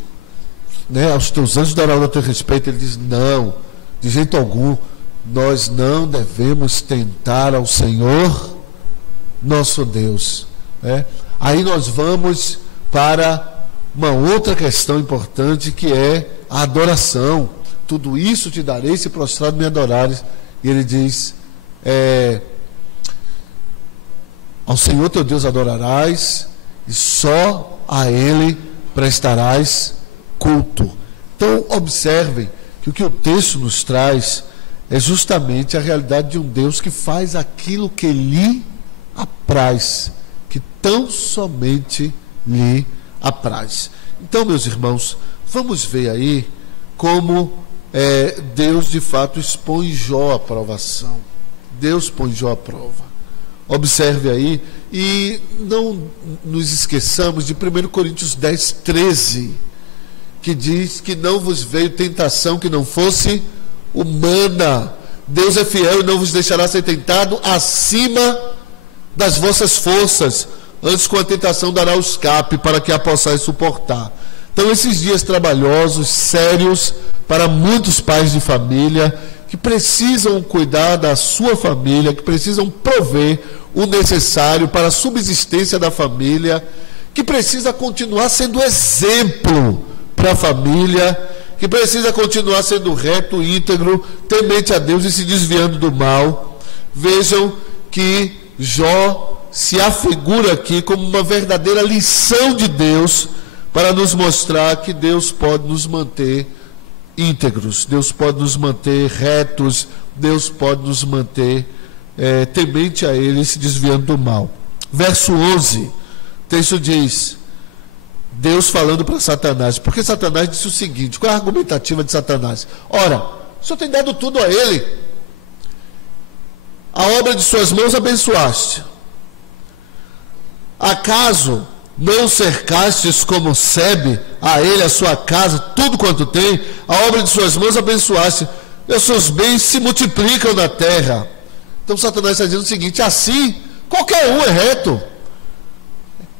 né? Aos teus anjos darão a teu respeito. Ele diz: não, de jeito algum, nós não devemos tentar ao Senhor nosso Deus, né? Aí nós vamos para uma outra questão importante, que é a adoração. Tudo isso te darei se prostrado me adorares. E ele diz: ao Senhor teu Deus adorarás e só a Ele prestarás culto. Então observem que o que o texto nos traz é justamente a realidade de um Deus que faz aquilo que lhe apraz, que tão somente lhe apraz. Então, meus irmãos, vamos ver aí como Deus de fato expõe Jó à provação. Deus põe Jó à prova. Observe aí, e não nos esqueçamos de 1 Coríntios 10, 13, que diz que não vos veio tentação que não fosse humana. Deus é fiel e não vos deixará ser tentado acima das vossas forças. Antes, com a tentação, dará o escape para que a possais suportar. Então, esses dias trabalhosos, sérios, para muitos pais de família, que precisam cuidar da sua família, que precisam prover o necessário para a subsistência da família, que precisa continuar sendo exemplo para a família, que precisa continuar sendo reto, íntegro, temente a Deus e se desviando do mal. Vejam que Jó se afigura aqui como uma verdadeira lição de Deus para nos mostrar que Deus pode nos manter íntegros, Deus pode nos manter retos, Deus pode nos manter temente a Ele e se desviando do mal. Verso 11, o texto diz, Deus falando para Satanás, porque Satanás disse o seguinte: qual é a argumentativa de Satanás? Ora, o Senhor tem dado tudo a ele, a obra de suas mãos abençoaste. Acaso não cercastes como Sebe a ele, a sua casa, tudo quanto tem, a obra de suas mãos abençoaste, e os seus bens se multiplicam na terra. Então Satanás está dizendo o seguinte: assim, qualquer um é reto.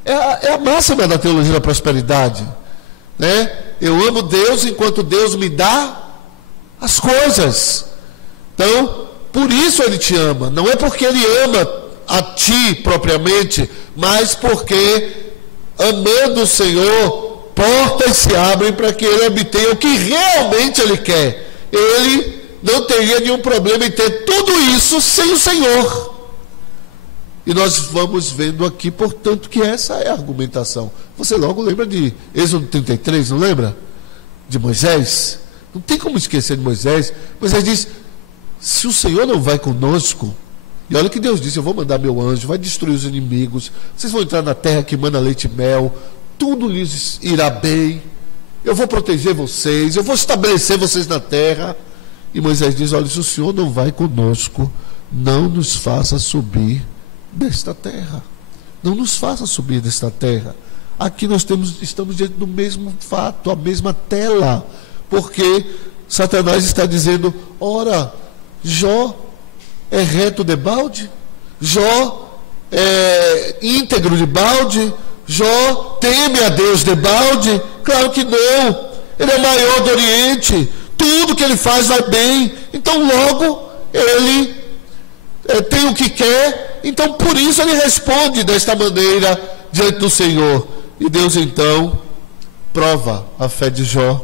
É a máxima da teologia da prosperidade, né? Eu amo Deus enquanto Deus me dá as coisas. Então, por isso ele te ama. Não é porque ele ama a ti propriamente, mas porque, amando o Senhor, portas se abrem para que ele obtenha o que realmente ele quer. Ele não teria nenhum problema em ter tudo isso sem o Senhor. E nós vamos vendo aqui, portanto, que essa é a argumentação. Você logo lembra de Êxodo 33, não lembra? De Moisés. Não tem como esquecer de Moisés. Moisés diz, se o Senhor não vai conosco, e olha o que Deus disse, eu vou mandar meu anjo, vai destruir os inimigos, vocês vão entrar na terra que manda leite e mel, tudo lhes irá bem, eu vou proteger vocês, eu vou estabelecer vocês na terra. E Moisés diz, olha, se o Senhor não vai conosco, não nos faça subir desta terra. Não nos faça subir desta terra. Aqui nós estamos diante do mesmo fato, a mesma tela, porque Satanás está dizendo, ora, Jó é reto de balde? Jó é íntegro de balde? Jó teme a Deus de balde? Claro que não. Ele é o maior do Oriente. Tudo que ele faz vai bem. Então logo ele tem o que quer. Então por isso ele responde desta maneira diante do Senhor. E Deus então prova a fé de Jó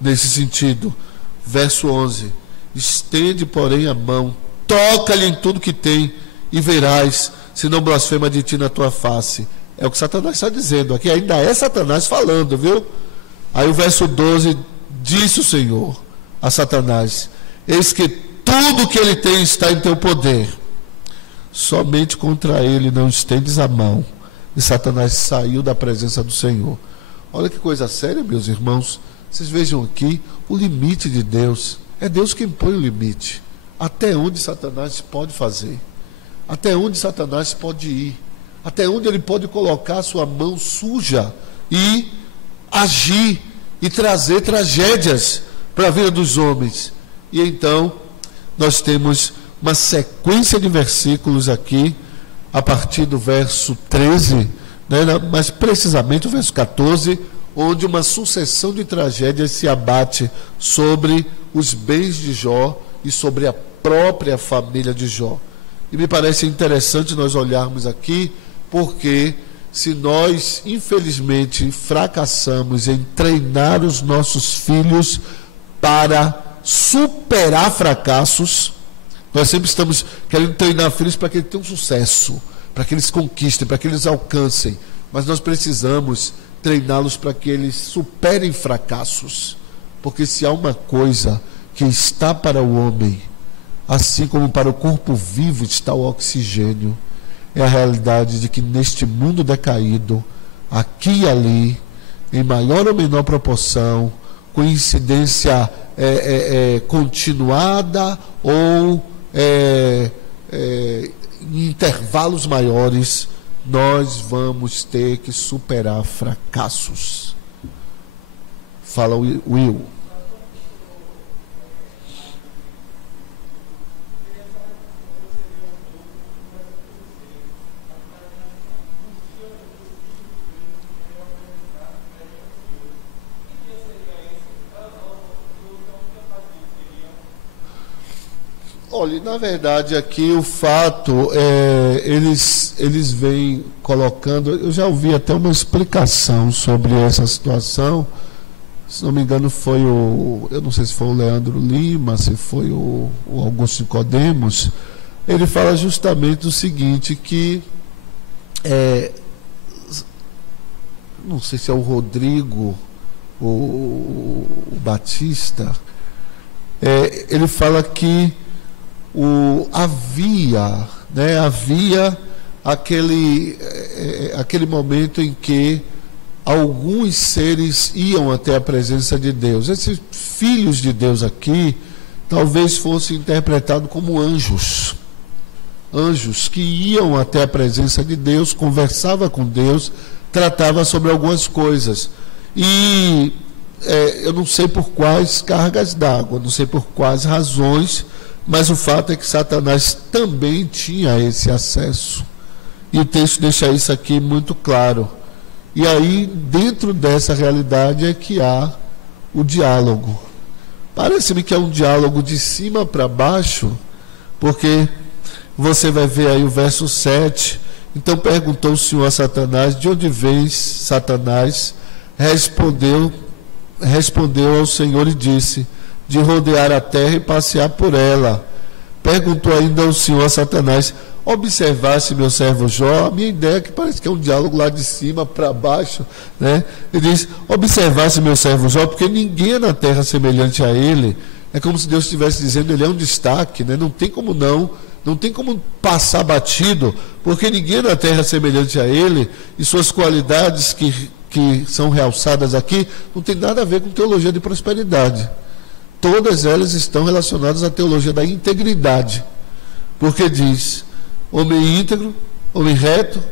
nesse sentido. Verso 11. Estende, porém, a mão, toca-lhe em tudo que tem, e verás, se não blasfema de ti na tua face. É o que Satanás está dizendo aqui, ainda é Satanás falando, viu? Aí o verso 12, disse o Senhor a Satanás, eis que tudo que ele tem está em teu poder, somente contra ele não estendes a mão. E Satanás saiu da presença do Senhor. Olha que coisa séria, meus irmãos. Vocês vejam aqui o limite de Deus. É Deus quem põe o limite. Até onde Satanás pode fazer. Até onde Satanás pode ir. Até onde ele pode colocar a sua mão suja e agir e trazer tragédias para a vida dos homens. E então nós temos uma sequência de versículos aqui, a partir do verso 13, né, mas precisamente o verso 14, onde uma sucessão de tragédias se abate sobre os bens de Jó e sobre a própria família de Jó. E me parece interessante nós olharmos aqui, porque se nós, infelizmente, fracassamos em treinar os nossos filhos para superar fracassos, nós sempre estamos querendo treinar filhos para que eles tenham sucesso, para que eles conquistem, para que eles alcancem, mas nós precisamos treiná-los para que eles superem fracassos, porque se há uma coisa que está para o homem, assim como para o corpo vivo está o oxigênio, é a realidade de que neste mundo decaído, aqui e ali, em maior ou menor proporção, com incidência continuada ou em intervalos maiores, nós vamos ter que superar fracassos. Fala, Will. Olha, na verdade aqui o fato eles vêm colocando, eu já ouvi até uma explicação sobre essa situação, se não me engano foi eu não sei se foi o Leandro Lima, se foi o Augusto Nicodemos, ele fala justamente o seguinte, que não sei se é o Rodrigo o Batista, ele fala que havia aquele momento em que alguns seres iam até a presença de Deus. Esses filhos de Deus aqui talvez fossem interpretados como anjos que iam até a presença de Deus, conversavam com Deus, tratavam sobre algumas coisas, e eu não sei por quais cargas d'água, não sei por quais razões, mas o fato é que Satanás também tinha esse acesso. E o texto deixa isso aqui muito claro. E aí, dentro dessa realidade, é que há o diálogo. Parece-me que é um diálogo de cima para baixo, porque você vai ver aí o verso 7. Então perguntou o Senhor a Satanás: de onde vens, Satanás? Respondeu ao Senhor e disse: de rodear a terra e passear por ela. Perguntou ainda o Senhor a Satanás: observasse meu servo Jó? A minha ideia é que parece que é um diálogo lá de cima para baixo, né? Ele diz: observasse meu servo Jó, porque ninguém é na terra semelhante a ele. É como se Deus estivesse dizendo: ele é um destaque, né? Não tem como passar batido, porque ninguém na terra é semelhante a ele, e suas qualidades que são realçadas aqui não tem nada a ver com teologia de prosperidade. Todas elas estão relacionadas à teologia da integridade, porque diz: homem íntegro, homem reto,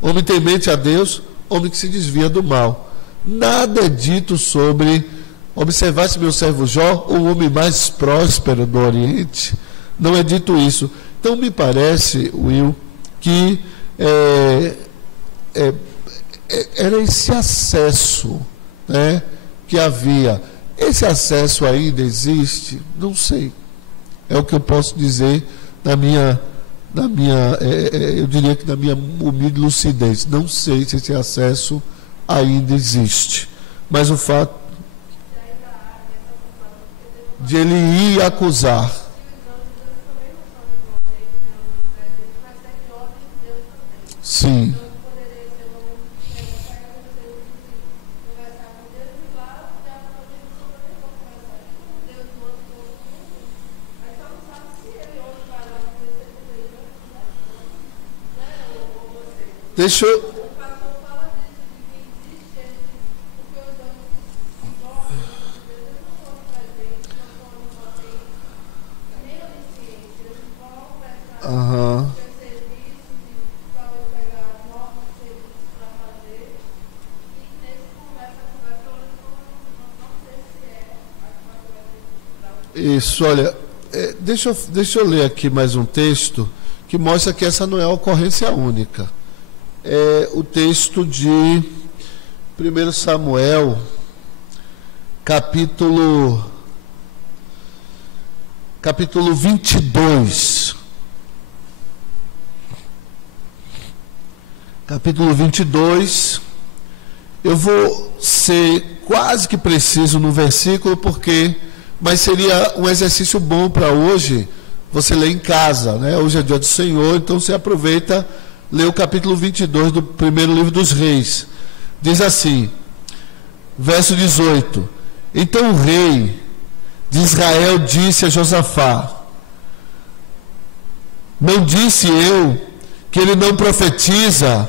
homem temente a Deus, homem que se desvia do mal. Nada é dito sobre observasse meu servo Jó, o homem mais próspero do Oriente. Não é dito isso. Então me parece, Will, que era esse acesso, né, que havia. Esse acesso ainda existe? Não sei. É o que eu posso dizer eu diria que na minha humilde lucidez. Não sei se esse acesso ainda existe. Mas o fato de ele ir acusar. Sim. Deixa eu... Aham. Isso, olha, deixa eu ler aqui mais um texto que mostra que essa não é a ocorrência única. É o texto de 1 Samuel, capítulo 22. Capítulo 22. Eu vou ser quase que preciso no versículo, mas seria um exercício bom para hoje, você ler em casa, né? Hoje é dia do Senhor, então você aproveita, lê o capítulo 22 do primeiro livro dos Reis. Diz assim, verso 18: então o rei de Israel disse a Josafá: não disse eu que ele não profetiza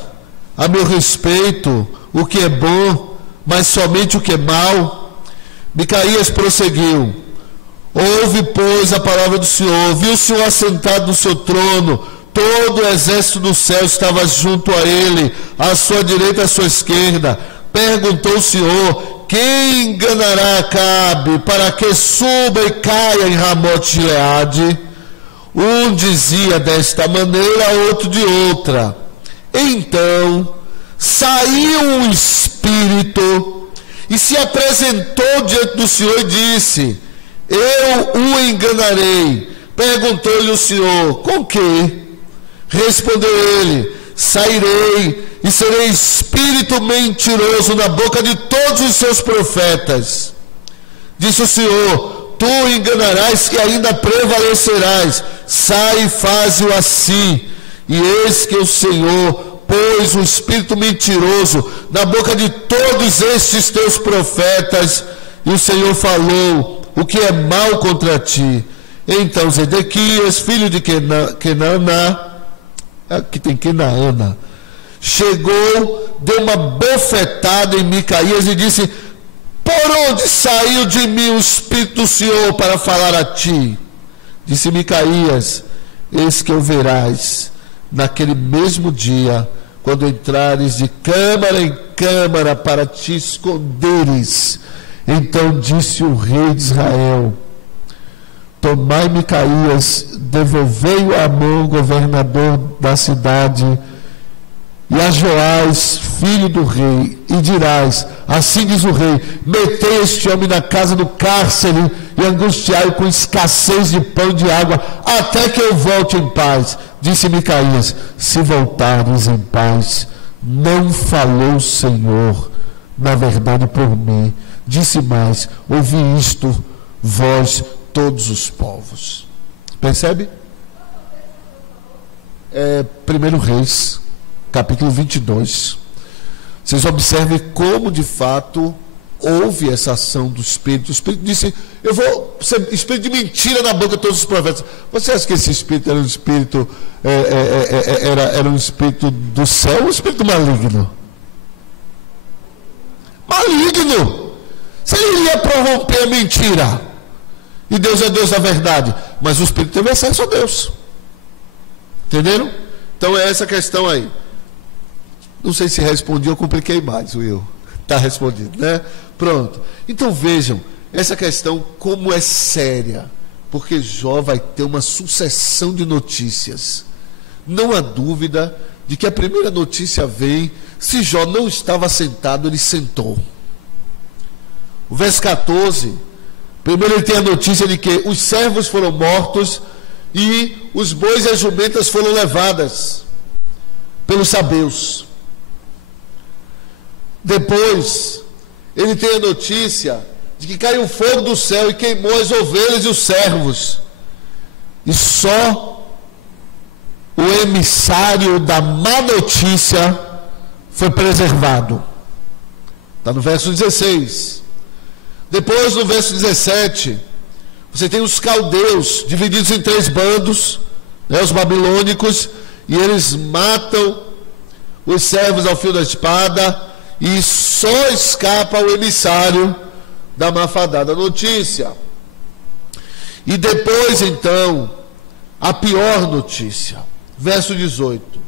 a meu respeito o que é bom, mas somente o que é mal? Micaías prosseguiu: ouve, pois, a palavra do Senhor. Viu o Senhor assentado no seu trono, todo o exército do céu estava junto a ele, à sua direita e à sua esquerda. Perguntou o Senhor: quem enganará Acabe, para que suba e caia em Ramote-Gileade? Um dizia desta maneira, outro de outra. Então saiu um espírito e se apresentou diante do Senhor e disse: eu o enganarei. Perguntou-lhe o Senhor: com que? Respondeu ele: sairei e serei espírito mentiroso na boca de todos os seus profetas. Disse o Senhor: tu enganarás e ainda prevalecerás. Sai e faze-o assim. E eis que o Senhor pôs um espírito mentiroso na boca de todos estes teus profetas, e o Senhor falou o que é mal contra ti. Então Zedequias, filho de Kenaana, aqui tem Kenaana, chegou, deu uma bofetada em Micaías e disse: por onde saiu de mim o Espírito do Senhor para falar a ti? Disse Micaías: eis que o verás naquele mesmo dia, quando entrares de câmara em câmara para te esconderes. Então disse o rei de Israel: tomai Micaías, devolvei-o a Amon, governador da cidade, e a Joás, filho do rei, e dirás, assim diz o rei, metei este homem na casa do cárcere e angustiai-o com escassez de pão e de água, até que eu volte em paz. Disse Micaías, se voltares em paz, não falou o Senhor, na verdade por mim. Disse mais, ouvi isto, vós todos os povos. Percebe? 1 Reis, capítulo 22. Vocês observem como de fato houve essa ação do Espírito. O Espírito disse, eu vou ser espírito de mentira na boca de todos os profetas. Você acha que esse Espírito era um Espírito era um Espírito do céu ou um Espírito maligno? Maligno! Se ele iria prorromper a mentira, e Deus é Deus da verdade, mas o Espírito teve acesso a Deus. Entenderam? Então é essa questão aí. Não sei se respondi ou compliquei mais, Will. Está respondido, né? Pronto. Então vejam, essa questão como é séria, porque Jó vai ter uma sucessão de notícias. Não há dúvida de que a primeira notícia vem, se Jó não estava sentado, ele sentou. O verso 14, primeiro ele tem a notícia de que os servos foram mortos e os bois e as jumentas foram levadas pelos sabeus. Depois, ele tem a notícia de que caiu fogo do céu e queimou as ovelhas e os servos. E só o emissário da má notícia foi preservado. Está no verso 16. Depois, no verso 17, você tem os caldeus divididos em 3 bandos, né, os babilônicos, e eles matam os servos ao fio da espada, e só escapa o emissário da malfadada notícia. E depois, então, a pior notícia, verso 18.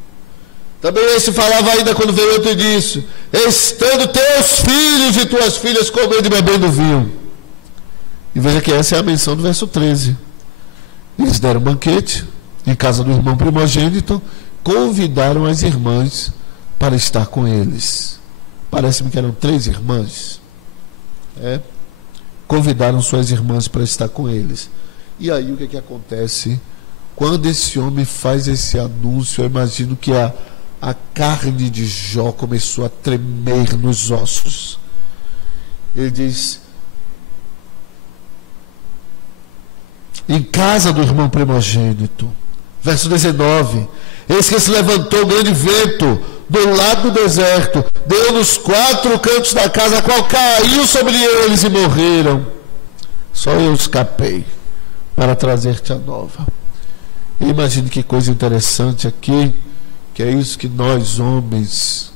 Também esse falava ainda quando veio outro e disse, estando teus filhos e tuas filhas comendo e bebendo vinho. E veja que essa é a menção do verso 13. Eles deram um banquete em casa do irmão primogênito, convidaram as irmãs para estar com eles. Parece-me que eram 3 irmãs. Convidaram suas irmãs para estar com eles. E aí o que acontece? Quando esse homem faz esse anúncio, eu imagino que a carne de Jó começou a tremer nos ossos. Ele diz, em casa do irmão primogênito, verso 19, eis que se levantou um grande vento do lado do deserto, deu nos 4 cantos da casa, a qual caiu sobre eles e morreram. Só eu escapei para trazer-te a nova. E imagine que coisa interessante aqui, que é isso que nós, homens,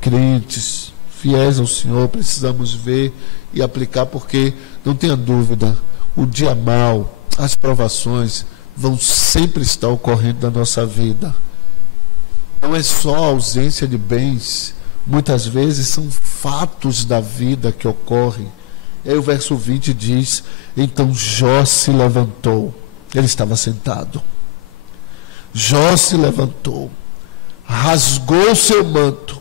crentes, fiéis ao Senhor, precisamos ver e aplicar, porque não tenha dúvida, o dia mau, as provações vão sempre estar ocorrendo na nossa vida. Não é só a ausência de bens, muitas vezes são fatos da vida que ocorrem. E aí o verso 20 diz, então Jó se levantou, ele estava sentado. Jó se levantou, rasgou seu manto,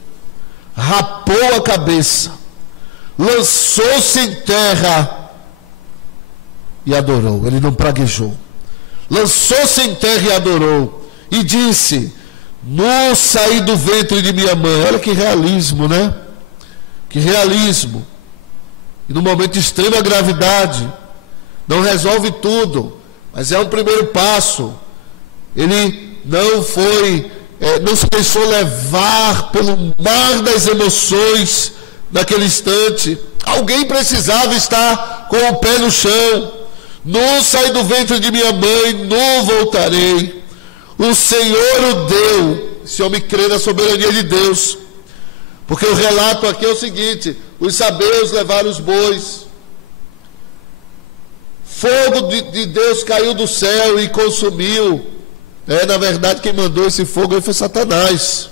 rapou a cabeça, lançou-se em terra e adorou. Ele não praguejou. Lançou-se em terra e adorou. E disse, nu saí do ventre de minha mãe. Olha que realismo, né? Que realismo. E no momento de extrema gravidade, não resolve tudo, mas é um primeiro passo. Ele não se deixou levar pelo mar das emoções naquele instante. Alguém precisava estar com o pé no chão. Nu saí do ventre de minha mãe, nu voltarei. O Senhor o deu. Esse homem crê na soberania de Deus. Porque o relato aqui é o seguinte, os sabeus levaram os bois. Fogo de Deus caiu do céu e consumiu. Na verdade, quem mandou esse fogo aí foi Satanás.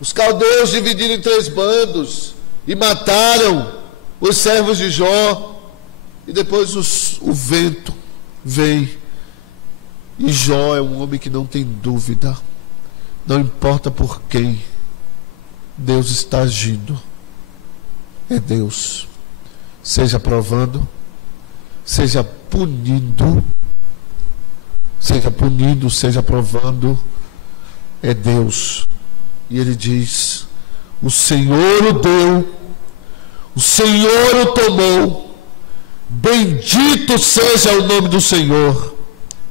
Os caldeus dividiram em 3 bandos e mataram os servos de Jó. E depois o vento vem. E Jó é um homem que não tem dúvida. Não importa por quem Deus está agindo, é Deus. Seja provando, seja punindo, seja provando, é Deus. E ele diz: o Senhor o deu, o Senhor o tomou, bendito seja o nome do Senhor.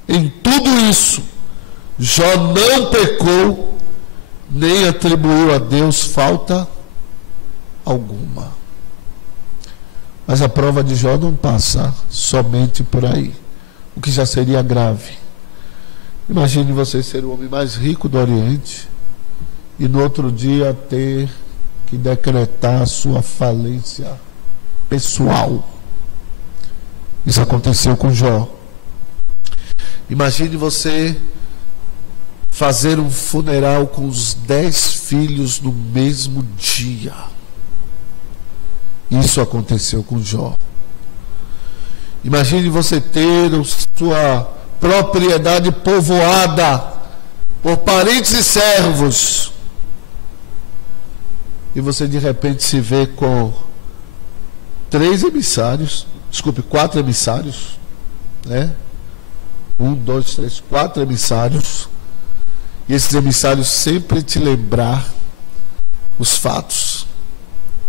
Em tudo isso, Jó não pecou, nem atribuiu a Deus falta alguma. Mas a prova de Jó não passa somente por aí, o que já seria grave. Imagine você ser o homem mais rico do Oriente e no outro dia ter que decretar a sua falência pessoal. Isso aconteceu com Jó. Imagine você fazer um funeral com os 10 filhos no mesmo dia. Isso aconteceu com Jó. Imagine você ter sua propriedade povoada por parentes e servos, e você de repente se vê com 4 emissários, né? 4 emissários, e esses emissários sempre te lembrar os fatos,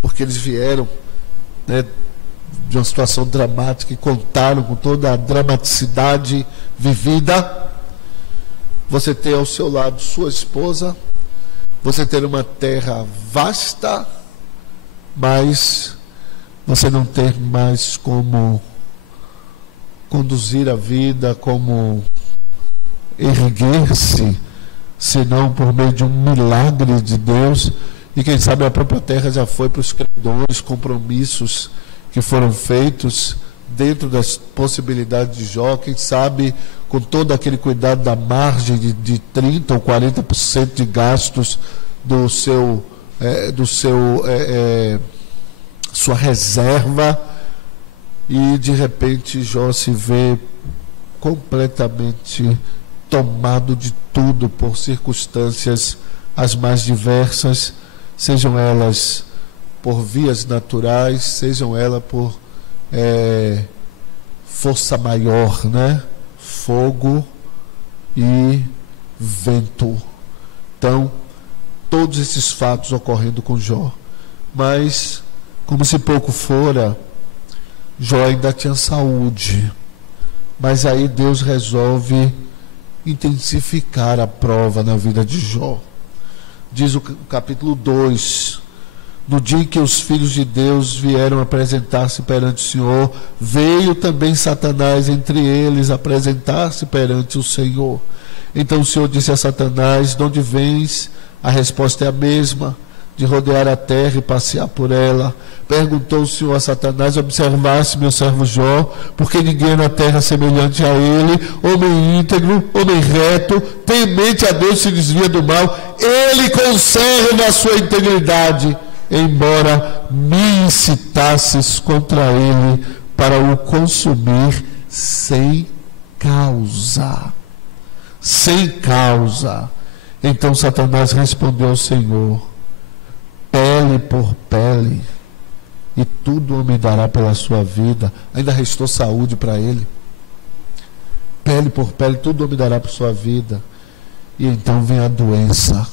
porque eles vieram, né, de uma situação dramática e contaram com toda a dramaticidade vivida. Você tem ao seu lado sua esposa, você tem uma terra vasta, mas você não tem mais como conduzir a vida, como erguer-se, senão por meio de um milagre de Deus. E quem sabe a própria terra já foi para os credores, compromissos que foram feitos dentro das possibilidades de Jó, quem sabe com todo aquele cuidado da margem de 30% ou 40% de gastos sua reserva, e de repente Jó se vê completamente tomado de tudo por circunstâncias as mais diversas, sejam elas por vias naturais, sejam elas por força maior, né? Fogo e vento. Então, todos esses fatos ocorrendo com Jó. Mas, como se pouco fora, Jó ainda tinha saúde. Mas aí Deus resolve intensificar a prova na vida de Jó. Diz o capítulo 2: no dia em que os filhos de Deus vieram apresentar-se perante o Senhor, veio também Satanás entre eles apresentar-se perante o Senhor. Então o Senhor disse a Satanás: de onde vens? A resposta é a mesma, de rodear a terra e passear por ela. Perguntou o Senhor a Satanás: observaste meu servo Jó, porque ninguém na terra semelhante a ele, homem íntegro, homem reto, temente a Deus, se desvia do mal. Ele conserva a sua integridade, embora me incitasses contra ele para o consumir sem causa. Sem causa. Então Satanás respondeu ao Senhor: pele por pele, e tudo me dará pela sua vida. Ainda restou saúde para ele. Pele por pele, tudo me dará por sua vida. E então vem a doença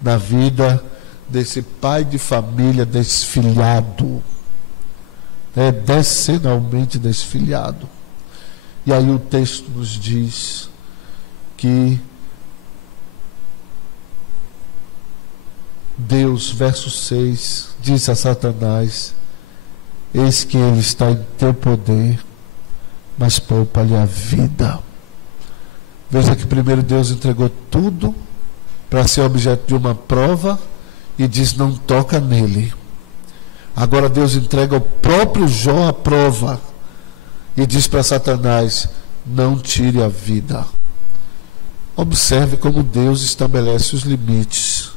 na vida desse pai de família desfilhado, decenalmente desfilhado. E aí o texto nos diz que Deus, verso 6, disse a Satanás: eis que ele está em teu poder, mas poupa-lhe a vida. Veja que primeiro Deus entregou tudo para ser objeto de uma prova e diz: não toca nele. Agora Deus entrega ao próprio Jó a prova e diz para Satanás: não tire a vida. Observe como Deus estabelece os limites.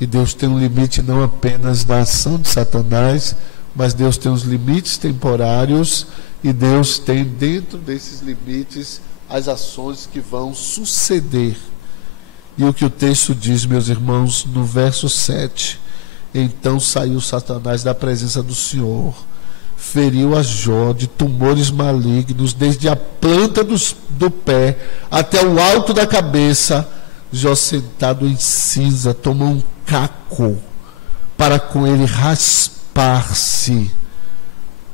E Deus tem um limite não apenas na ação de Satanás, mas Deus tem os limites temporários, e Deus tem dentro desses limites as ações que vão suceder E o que o texto diz, meus irmãos, no verso 7: então saiu Satanás da presença do Senhor, feriu a Jó de tumores malignos, desde a planta do pé até o alto da cabeça. Jó, sentado em cinza, tomou um caco para com ele raspar-se.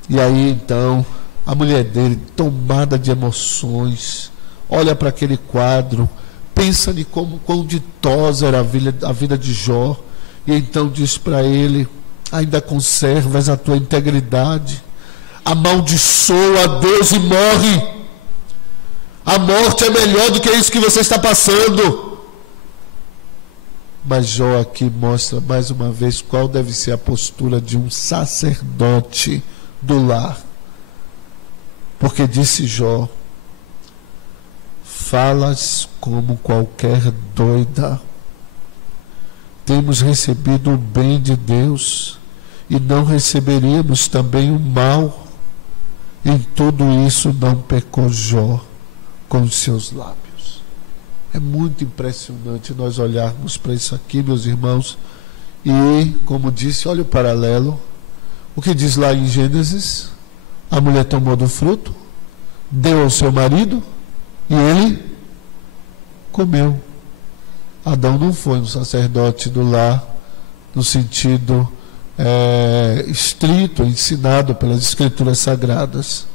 E aí então a mulher dele, tomada de emoções, olha para aquele quadro, pensa de quão ditosa era a vida de Jó, e então diz para ele: ainda conservas a tua integridade, amaldiçoa a Deus e morre. A morte é melhor do que isso que você está passando. Mas Jó aqui mostra mais uma vez qual deve ser a postura de um sacerdote do lar. Porque disse Jó: falas como qualquer doida. Temos recebido o bem de Deus e não receberíamos também o mal. Em tudo isso não pecou Jó com os seus lábios. É muito impressionante nós olharmos para isso aqui, meus irmãos, e, como disse, olha o paralelo. O que diz lá em Gênesis: a mulher tomou do fruto, deu ao seu marido e ele comeu. Adão não foi um sacerdote do lar no sentido estrito, ensinado pelas Escrituras Sagradas.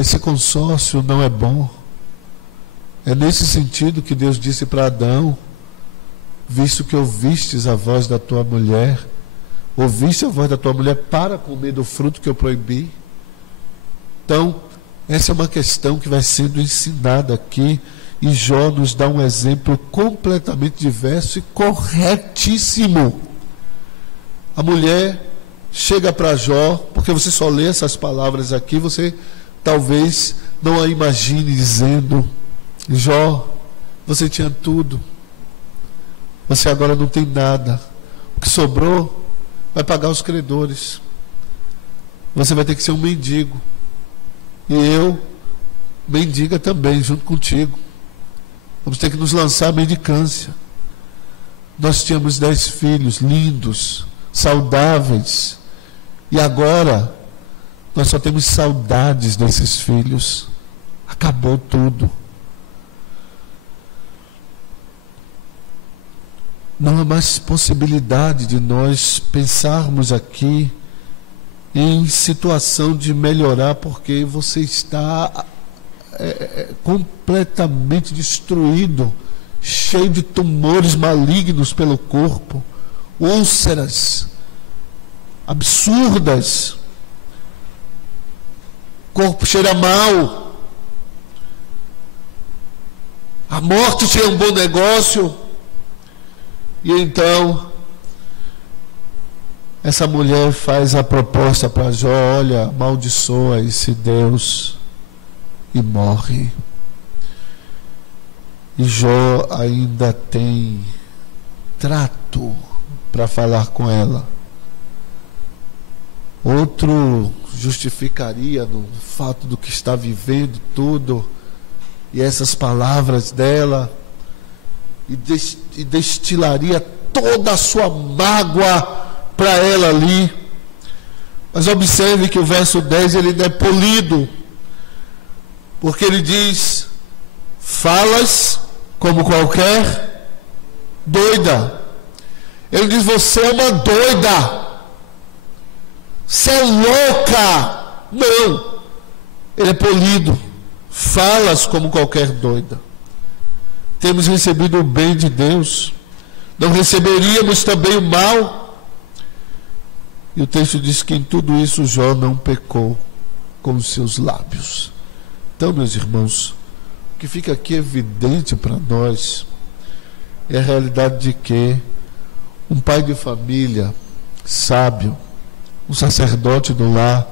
Esse consórcio não é bom. É nesse sentido que Deus disse para Adão: visto que ouvistes a voz da tua mulher, ouviste a voz da tua mulher para comer do fruto que eu proibi. Então, essa é uma questão que vai sendo ensinada aqui, e Jó nos dá um exemplo completamente diverso e corretíssimo. A mulher chega para Jó, porque você só lê essas palavras aqui, você talvez não a imagine dizendo: Jó, você tinha tudo, você agora não tem nada, o que sobrou vai pagar os credores, você vai ter que ser um mendigo, e eu, mendiga também, junto contigo, vamos ter que nos lançar à mendicância. Nós tínhamos 10 filhos lindos, saudáveis, e agora nós só temos saudades desses filhos, acabou tudo. Não há mais possibilidade de nós pensarmos aqui em situação de melhorar, porque você está completamente destruído, cheio de tumores malignos pelo corpo, úlceras absurdas, corpo cheira mal, a morte tinha um bom negócio. E então essa mulher faz a proposta para Jó: olha, amaldiçoa esse Deus, e morre. E Jó ainda tem trato para falar com ela. Outro justificaria no fato do que está vivendo tudo, e essas palavras dela, e destilaria toda a sua mágoa para ela ali. Mas observe que o verso 10 ele ainda é polido, porque ele diz: falas como qualquer doida. Ele diz: você é uma doida, você é louca. Não, ele é polido: falas como qualquer doida. Temos recebido o bem de Deus, não receberíamos também o mal? E o texto diz que em tudo isso Jó não pecou com os seus lábios. Então, meus irmãos, o que fica aqui evidente para nós é a realidade de que um pai de família sábio, um sacerdote do lar,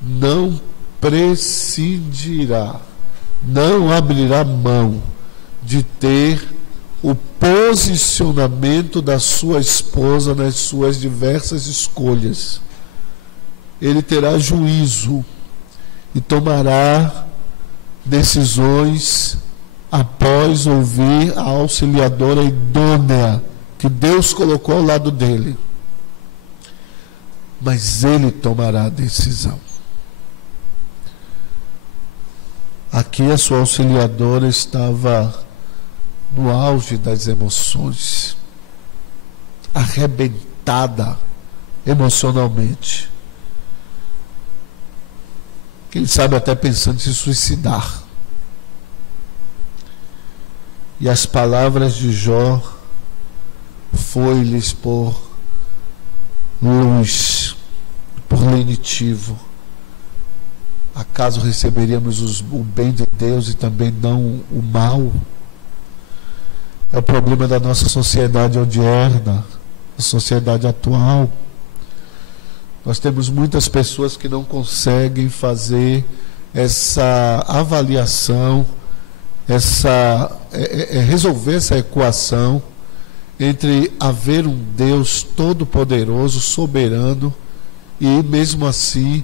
não prescindirá, não abrirá mão de ter o posicionamento da sua esposa nas suas diversas escolhas. Ele terá juízo e tomará decisões após ouvir a auxiliadora idônea que Deus colocou ao lado dele. Mas ele tomará a decisão. Aqui a sua auxiliadora estava no auge das emoções, arrebentada emocionalmente. Quem sabe até pensando em se suicidar. E as palavras de Jó foi-lhes por luz, por lenitivo. Acaso receberíamos o bem de Deus e também não o mal? É o problema da nossa sociedade odierna, a sociedade atual. Nós temos muitas pessoas que não conseguem fazer essa avaliação, resolver essa equação entre haver um Deus todo-poderoso, soberano, e mesmo assim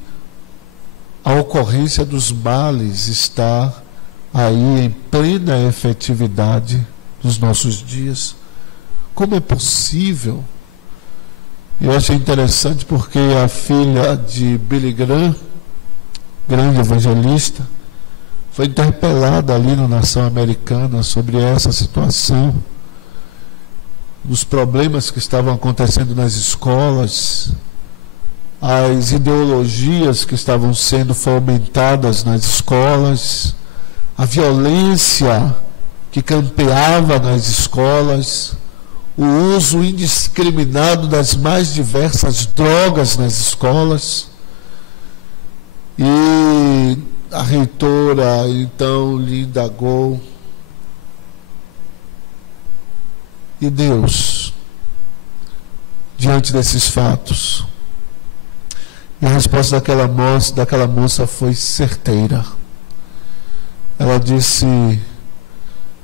a ocorrência dos males está aí em plena efetividade nos nossos dias. Como é possível? Eu achei interessante porque a filha de Billy Graham, grande evangelista, foi interpelada ali na nação americana sobre essa situação, dos problemas que estavam acontecendo nas escolas, as ideologias que estavam sendo fomentadas nas escolas, a violência que campeava nas escolas, o uso indiscriminado das mais diversas drogas nas escolas. E a reitora então lhe indagou: e Deus, diante desses fatos? E a resposta daquela moça foi certeira. Ela disse: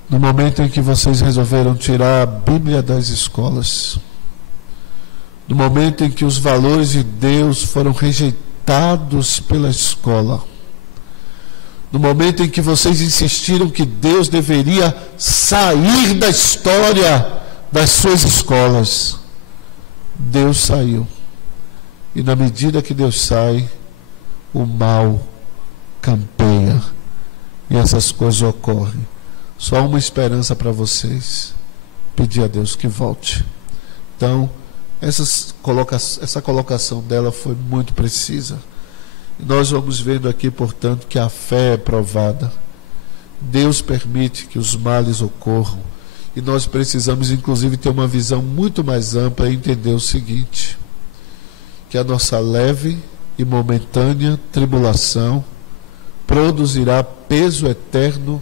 no momento em que vocês resolveram tirar a Bíblia das escolas, no momento em que os valores de Deus foram rejeitados pela escola, no momento em que vocês insistiram que Deus deveria sair da história das suas escolas, Deus saiu. E na medida que Deus sai, o mal campeia. E essas coisas ocorrem. Só uma esperança para vocês: pedir a Deus que volte. Então, essa colocação dela foi muito precisa. E nós vamos vendo aqui, portanto, que a fé é provada. Deus permite que os males ocorram. E nós precisamos, inclusive, ter uma visão muito mais ampla e entender o seguinte: que a nossa leve e momentânea tribulação produzirá peso eterno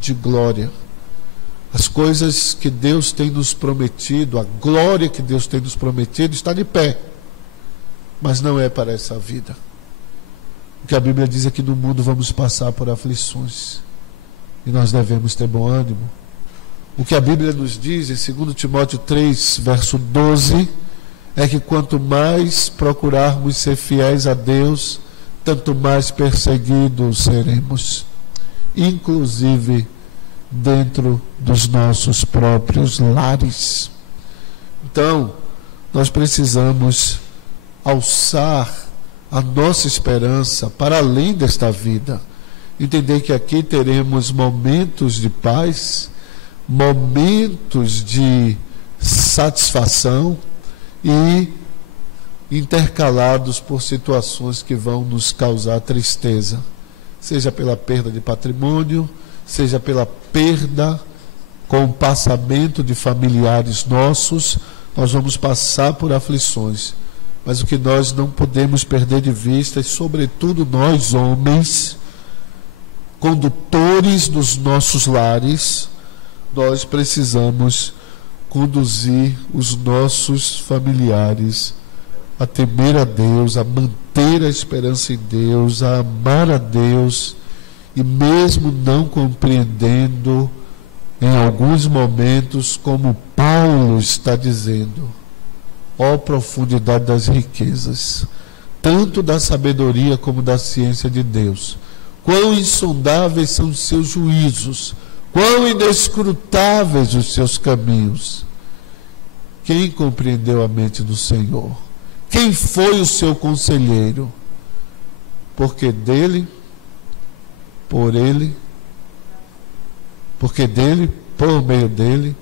de glória. As coisas que Deus tem nos prometido, a glória que Deus tem nos prometido está de pé, mas não é para essa vida. O que a Bíblia diz é que no mundo vamos passar por aflições, e nós devemos ter bom ânimo. O que a Bíblia nos diz em 2 Timóteo 3, verso 12, é que quanto mais procurarmos ser fiéis a Deus, tanto mais perseguidos seremos, inclusive dentro dos nossos próprios lares. Então, nós precisamos alçar a nossa esperança para além desta vida, entender que aqui teremos momentos de paz, momentos de satisfação, e intercalados por situações que vão nos causar tristeza, seja pela perda de patrimônio, seja pela perda com o passamento de familiares nossos. Nós vamos passar por aflições, mas o que nós não podemos perder de vista, e sobretudo nós homens, condutores dos nossos lares, nós precisamos conduzir os nossos familiares a temer a Deus, a manter a esperança em Deus, a amar a Deus, e mesmo não compreendendo em alguns momentos, como Paulo está dizendo: ó profundidade das riquezas, tanto da sabedoria como da ciência de Deus, quão insondáveis são os seus juízos, Quão inescrutáveis os seus caminhos. Quem compreendeu a mente do Senhor? Quem foi o seu conselheiro? Porque dele, por ele, porque dele, por meio dele,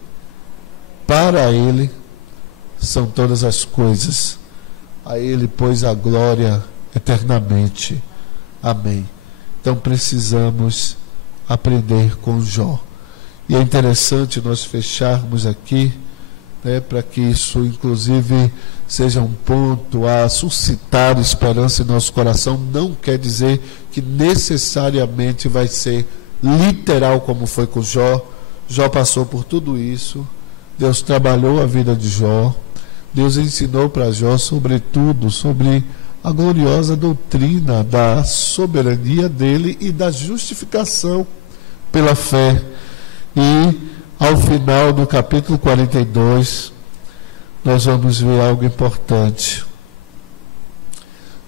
para ele, são todas as coisas. A ele, pois, a glória eternamente. Amém. Então precisamos aprender com Jó. E é interessante nós fecharmos aqui, né, para que isso, inclusive, seja um ponto a suscitar esperança em nosso coração. Não quer dizer que necessariamente vai ser literal como foi com Jó. Jó passou por tudo isso. Deus trabalhou a vida de Jó. Deus ensinou para Jó, sobretudo, sobre a gloriosa doutrina da soberania dele e da justificação pela fé. E, ao final do capítulo 42, nós vamos ver algo importante.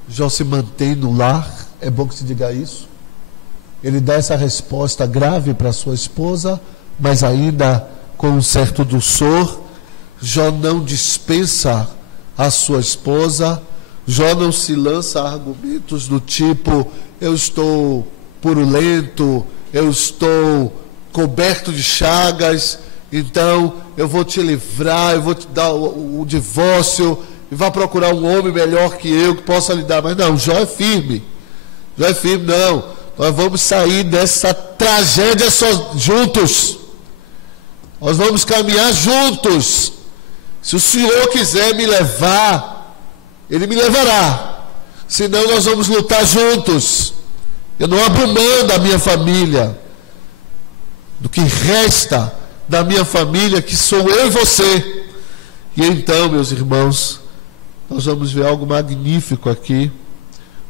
Jó se mantém no lar, é bom que se diga isso. Ele dá essa resposta grave para sua esposa, mas ainda com um certo dulçor. Jó não dispensa a sua esposa. Jó não se lança a argumentos do tipo: eu estou purulento, eu estou coberto de chagas, então eu vou te livrar, eu vou te dar o divórcio, e vá procurar um homem melhor que eu, que possa lhe dar. Mas não, Jó é firme. Jó é firme, não. Nós vamos sair dessa tragédia juntos. Nós vamos caminhar juntos. Se o Senhor quiser me levar, Ele me levará. Senão nós vamos lutar juntos. Eu não abro mão da minha família, do que resta da minha família, que sou eu e você. E então, meus irmãos, nós vamos ver algo magnífico aqui,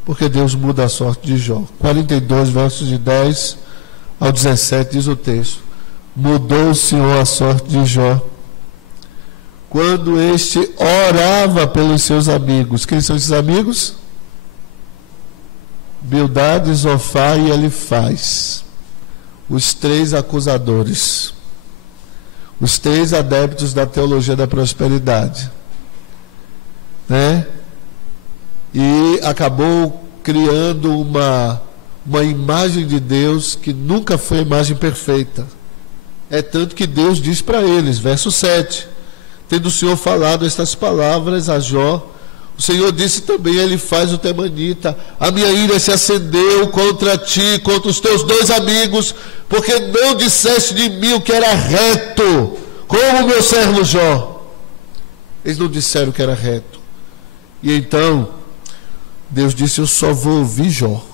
porque Deus muda a sorte de Jó. 42, versos de 10 ao 17, diz o texto: mudou o Senhor a sorte de Jó quando este orava pelos seus amigos. Quem são esses amigos? Bildade, Zofar e Elifaz, os três acusadores, os três adeptos da teologia da prosperidade, né? E acabou criando uma imagem de Deus que nunca foi a imagem perfeita. É tanto que Deus diz para eles, verso 7, tendo o Senhor falado estas palavras a Jó, o Senhor disse também a Elifaz o temanita: a minha ira se acendeu contra ti, contra os teus dois amigos, porque não disseste de mim o que era reto, como o meu servo Jó. Eles não disseram que era reto. E então Deus disse: eu só vou ouvir Jó.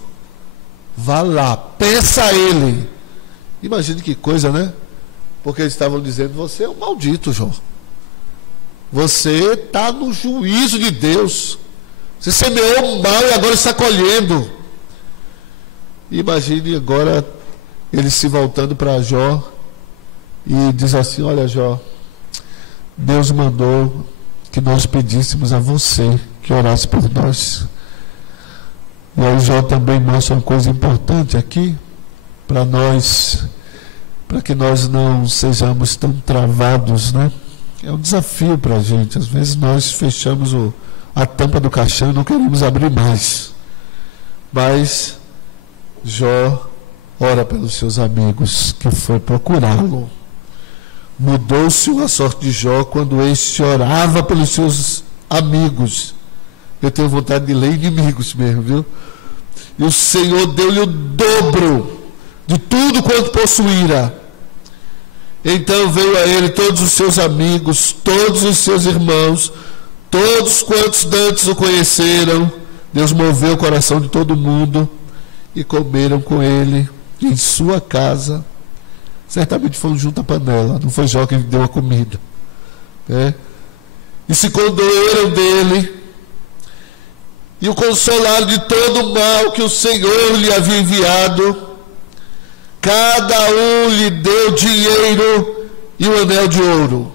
Vá lá, peça a ele. Imagine que coisa, né? Porque eles estavam dizendo: você é um maldito, Jó. Você está no juízo de Deus. Você semeou mal e agora está colhendo. Imagine agora ele se voltando para Jó e diz assim: olha, Jó, Deus mandou que nós pedíssemos a você que orasse por nós. E aí Jó também mostra uma coisa importante aqui para nós, para que nós não sejamos tão travados, né? É um desafio para a gente. Às vezes nós fechamos a tampa do caixão e não queremos abrir mais. Mas Jó ora pelos seus amigos, que foi procurá-lo. Mudou-se a sorte de Jó quando este orava pelos seus amigos. Eu tenho vontade de ler inimigos mesmo, viu? E o Senhor deu-lhe o dobro de tudo quanto possuíra. Então veio a ele todos os seus amigos, todos os seus irmãos, todos quantos dantes o conheceram. Deus moveu o coração de todo mundo e comeram com ele em sua casa. Certamente foi um junta-panela, não foi Jó que deu a comida, né? E se condoeram dele e o consolaram de todo o mal que o Senhor lhe havia enviado. Cada um lhe deu dinheiro e um anel de ouro.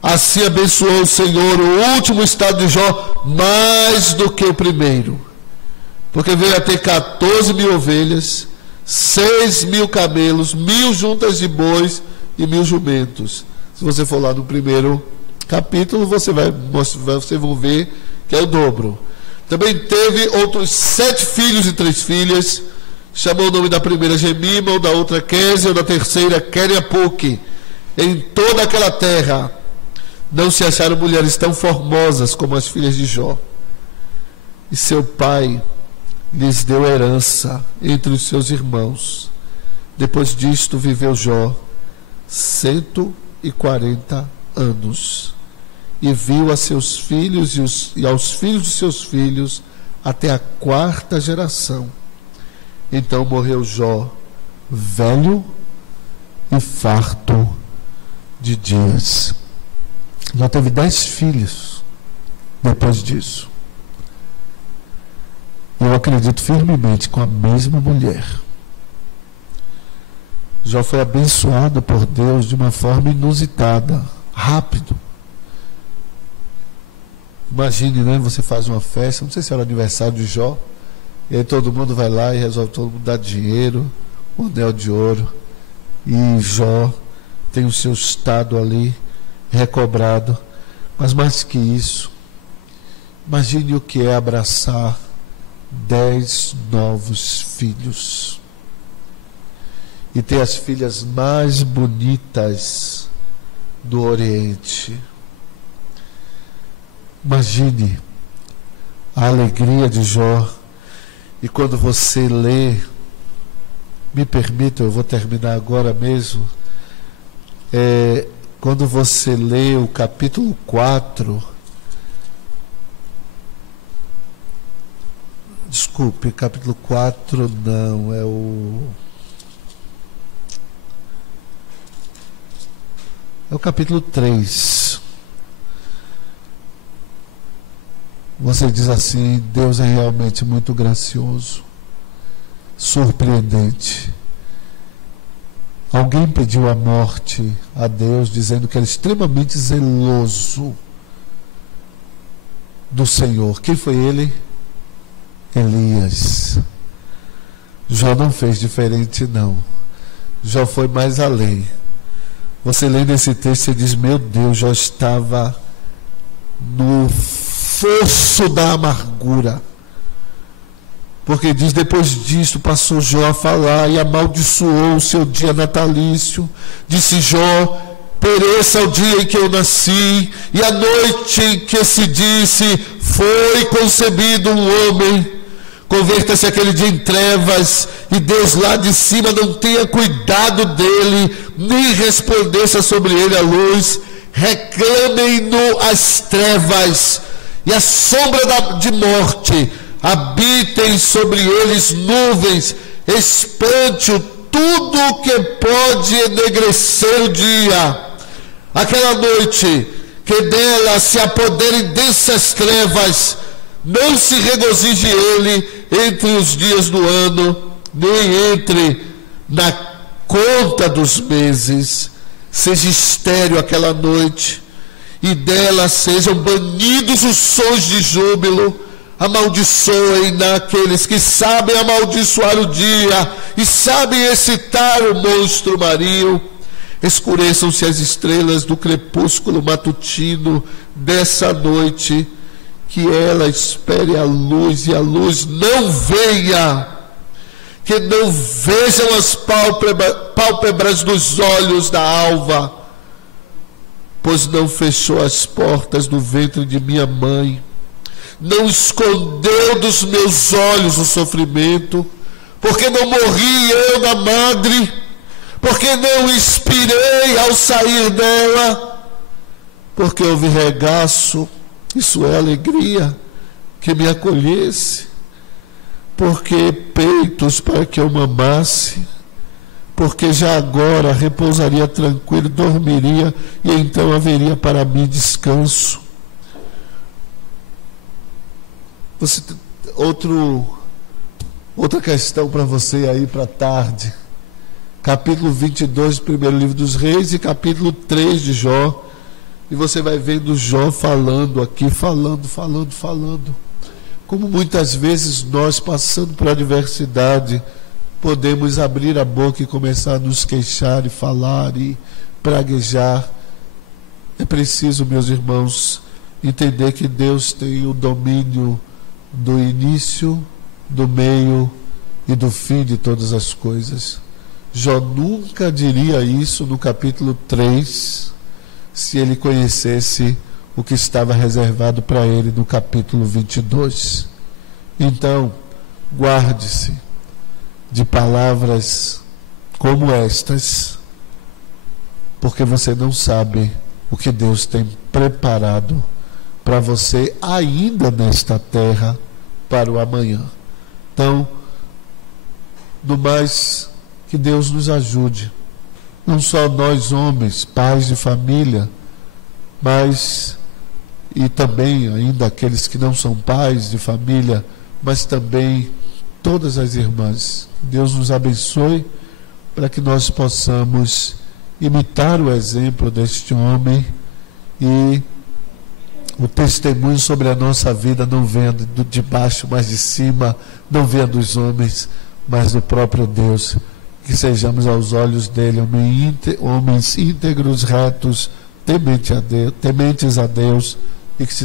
Assim abençoou o Senhor o último estado de Jó mais do que o primeiro, porque veio a ter 14 mil ovelhas, 6.000 camelos, 1.000 juntas de bois e 1.000 jumentos. Se você for lá no primeiro capítulo, vocês vão ver que é o dobro. Também teve outros 7 filhos e 3 filhas. Chamou o nome da primeira Gemima, da outra Késia, da terceira Queriapuque. Em toda aquela terra não se acharam mulheres tão formosas como as filhas de Jó. E seu pai lhes deu herança entre os seus irmãos. Depois disto viveu Jó 140 anos. E viu a seus filhos e aos filhos de seus filhos até a 4ª geração. Então morreu Jó, velho e farto de dias. Já teve 10 filhos depois disso. Eu acredito firmemente com a mesma mulher. Jó foi abençoado por Deus de uma forma inusitada, rápido. Imagine, né? Você faz uma festa, não sei se era aniversário de Jó, e aí todo mundo vai lá e resolve todo mundo dar dinheiro, um anel de ouro, e Jó tem o seu estado ali recobrado. Mas mais que isso, imagine o que é abraçar 10 novos filhos e ter as filhas mais bonitas do Oriente. Imagine a alegria de Jó. E quando você lê, me permita, eu vou terminar agora mesmo, quando você lê o capítulo 4, desculpe, capítulo 4 não, é o capítulo 3. Você diz assim: Deus é realmente muito gracioso, surpreendente. Alguém pediu a morte a Deus, dizendo que era extremamente zeloso do Senhor. Quem foi ele? Elias. Jó não fez diferente, não. Jó foi mais além. Você lendo esse texto, você diz: meu Deus, Jó estava no fosso da amargura. Porque diz: depois disto passou Jó a falar e amaldiçoou o seu dia natalício. Disse Jó: pereça o dia em que eu nasci, e a noite em que se disse foi concebido um homem. Converta-se aquele dia em trevas, e Deus lá de cima não tenha cuidado dele, nem resplandeça sobre ele a luz. Reclamem-no as trevas, e a sombra de morte. Habitem sobre eles nuvens, espante-o tudo o que pode enegrecer o dia. Aquela noite que dela se apoderem dessas trevas, não se regozije ele entre os dias do ano, nem entre na conta dos meses. Seja estéril aquela noite, e dela sejam banidos os sons de júbilo. Amaldiçoem naqueles que sabem amaldiçoar o dia e sabem excitar o monstro marinho. Escureçam-se as estrelas do crepúsculo matutino dessa noite, que ela espere a luz e a luz não venha, que não vejam as pálpebras dos olhos da alva, pois não fechou as portas do ventre de minha mãe, não escondeu dos meus olhos o sofrimento, porque não morri eu na madre, porque não expirei ao sair dela, porque houve regaço, isso é alegria, que me acolhesse, porque peitos para que eu mamasse, porque já agora repousaria tranquilo, dormiria, e então haveria para mim descanso. Outra questão para você aí para tarde. Capítulo 22 do primeiro livro dos Reis e capítulo 3 de Jó. E você vai vendo Jó falando aqui, falando. Como muitas vezes nós, passando por adversidade, podemos abrir a boca e começar a nos queixar e falar e praguejar. É preciso, meus irmãos, entender que Deus tem o domínio do início, do meio e do fim de todas as coisas. Jó nunca diria isso no capítulo 3, se ele conhecesse o que estava reservado para ele no capítulo 22. Então, guarde-se de palavras como estas, porque você não sabe o que Deus tem preparado para você ainda nesta terra para o amanhã. Então, no mais, que Deus nos ajude, não só nós homens, pais de família, mas e também ainda aqueles que não são pais de família, mas também todas as irmãs. Deus nos abençoe para que nós possamos imitar o exemplo deste homem e o testemunho sobre a nossa vida não venha de baixo, mas de cima, não venha dos homens, mas do próprio Deus. Que sejamos aos olhos dele homens íntegros, retos, tementes a Deus, e que se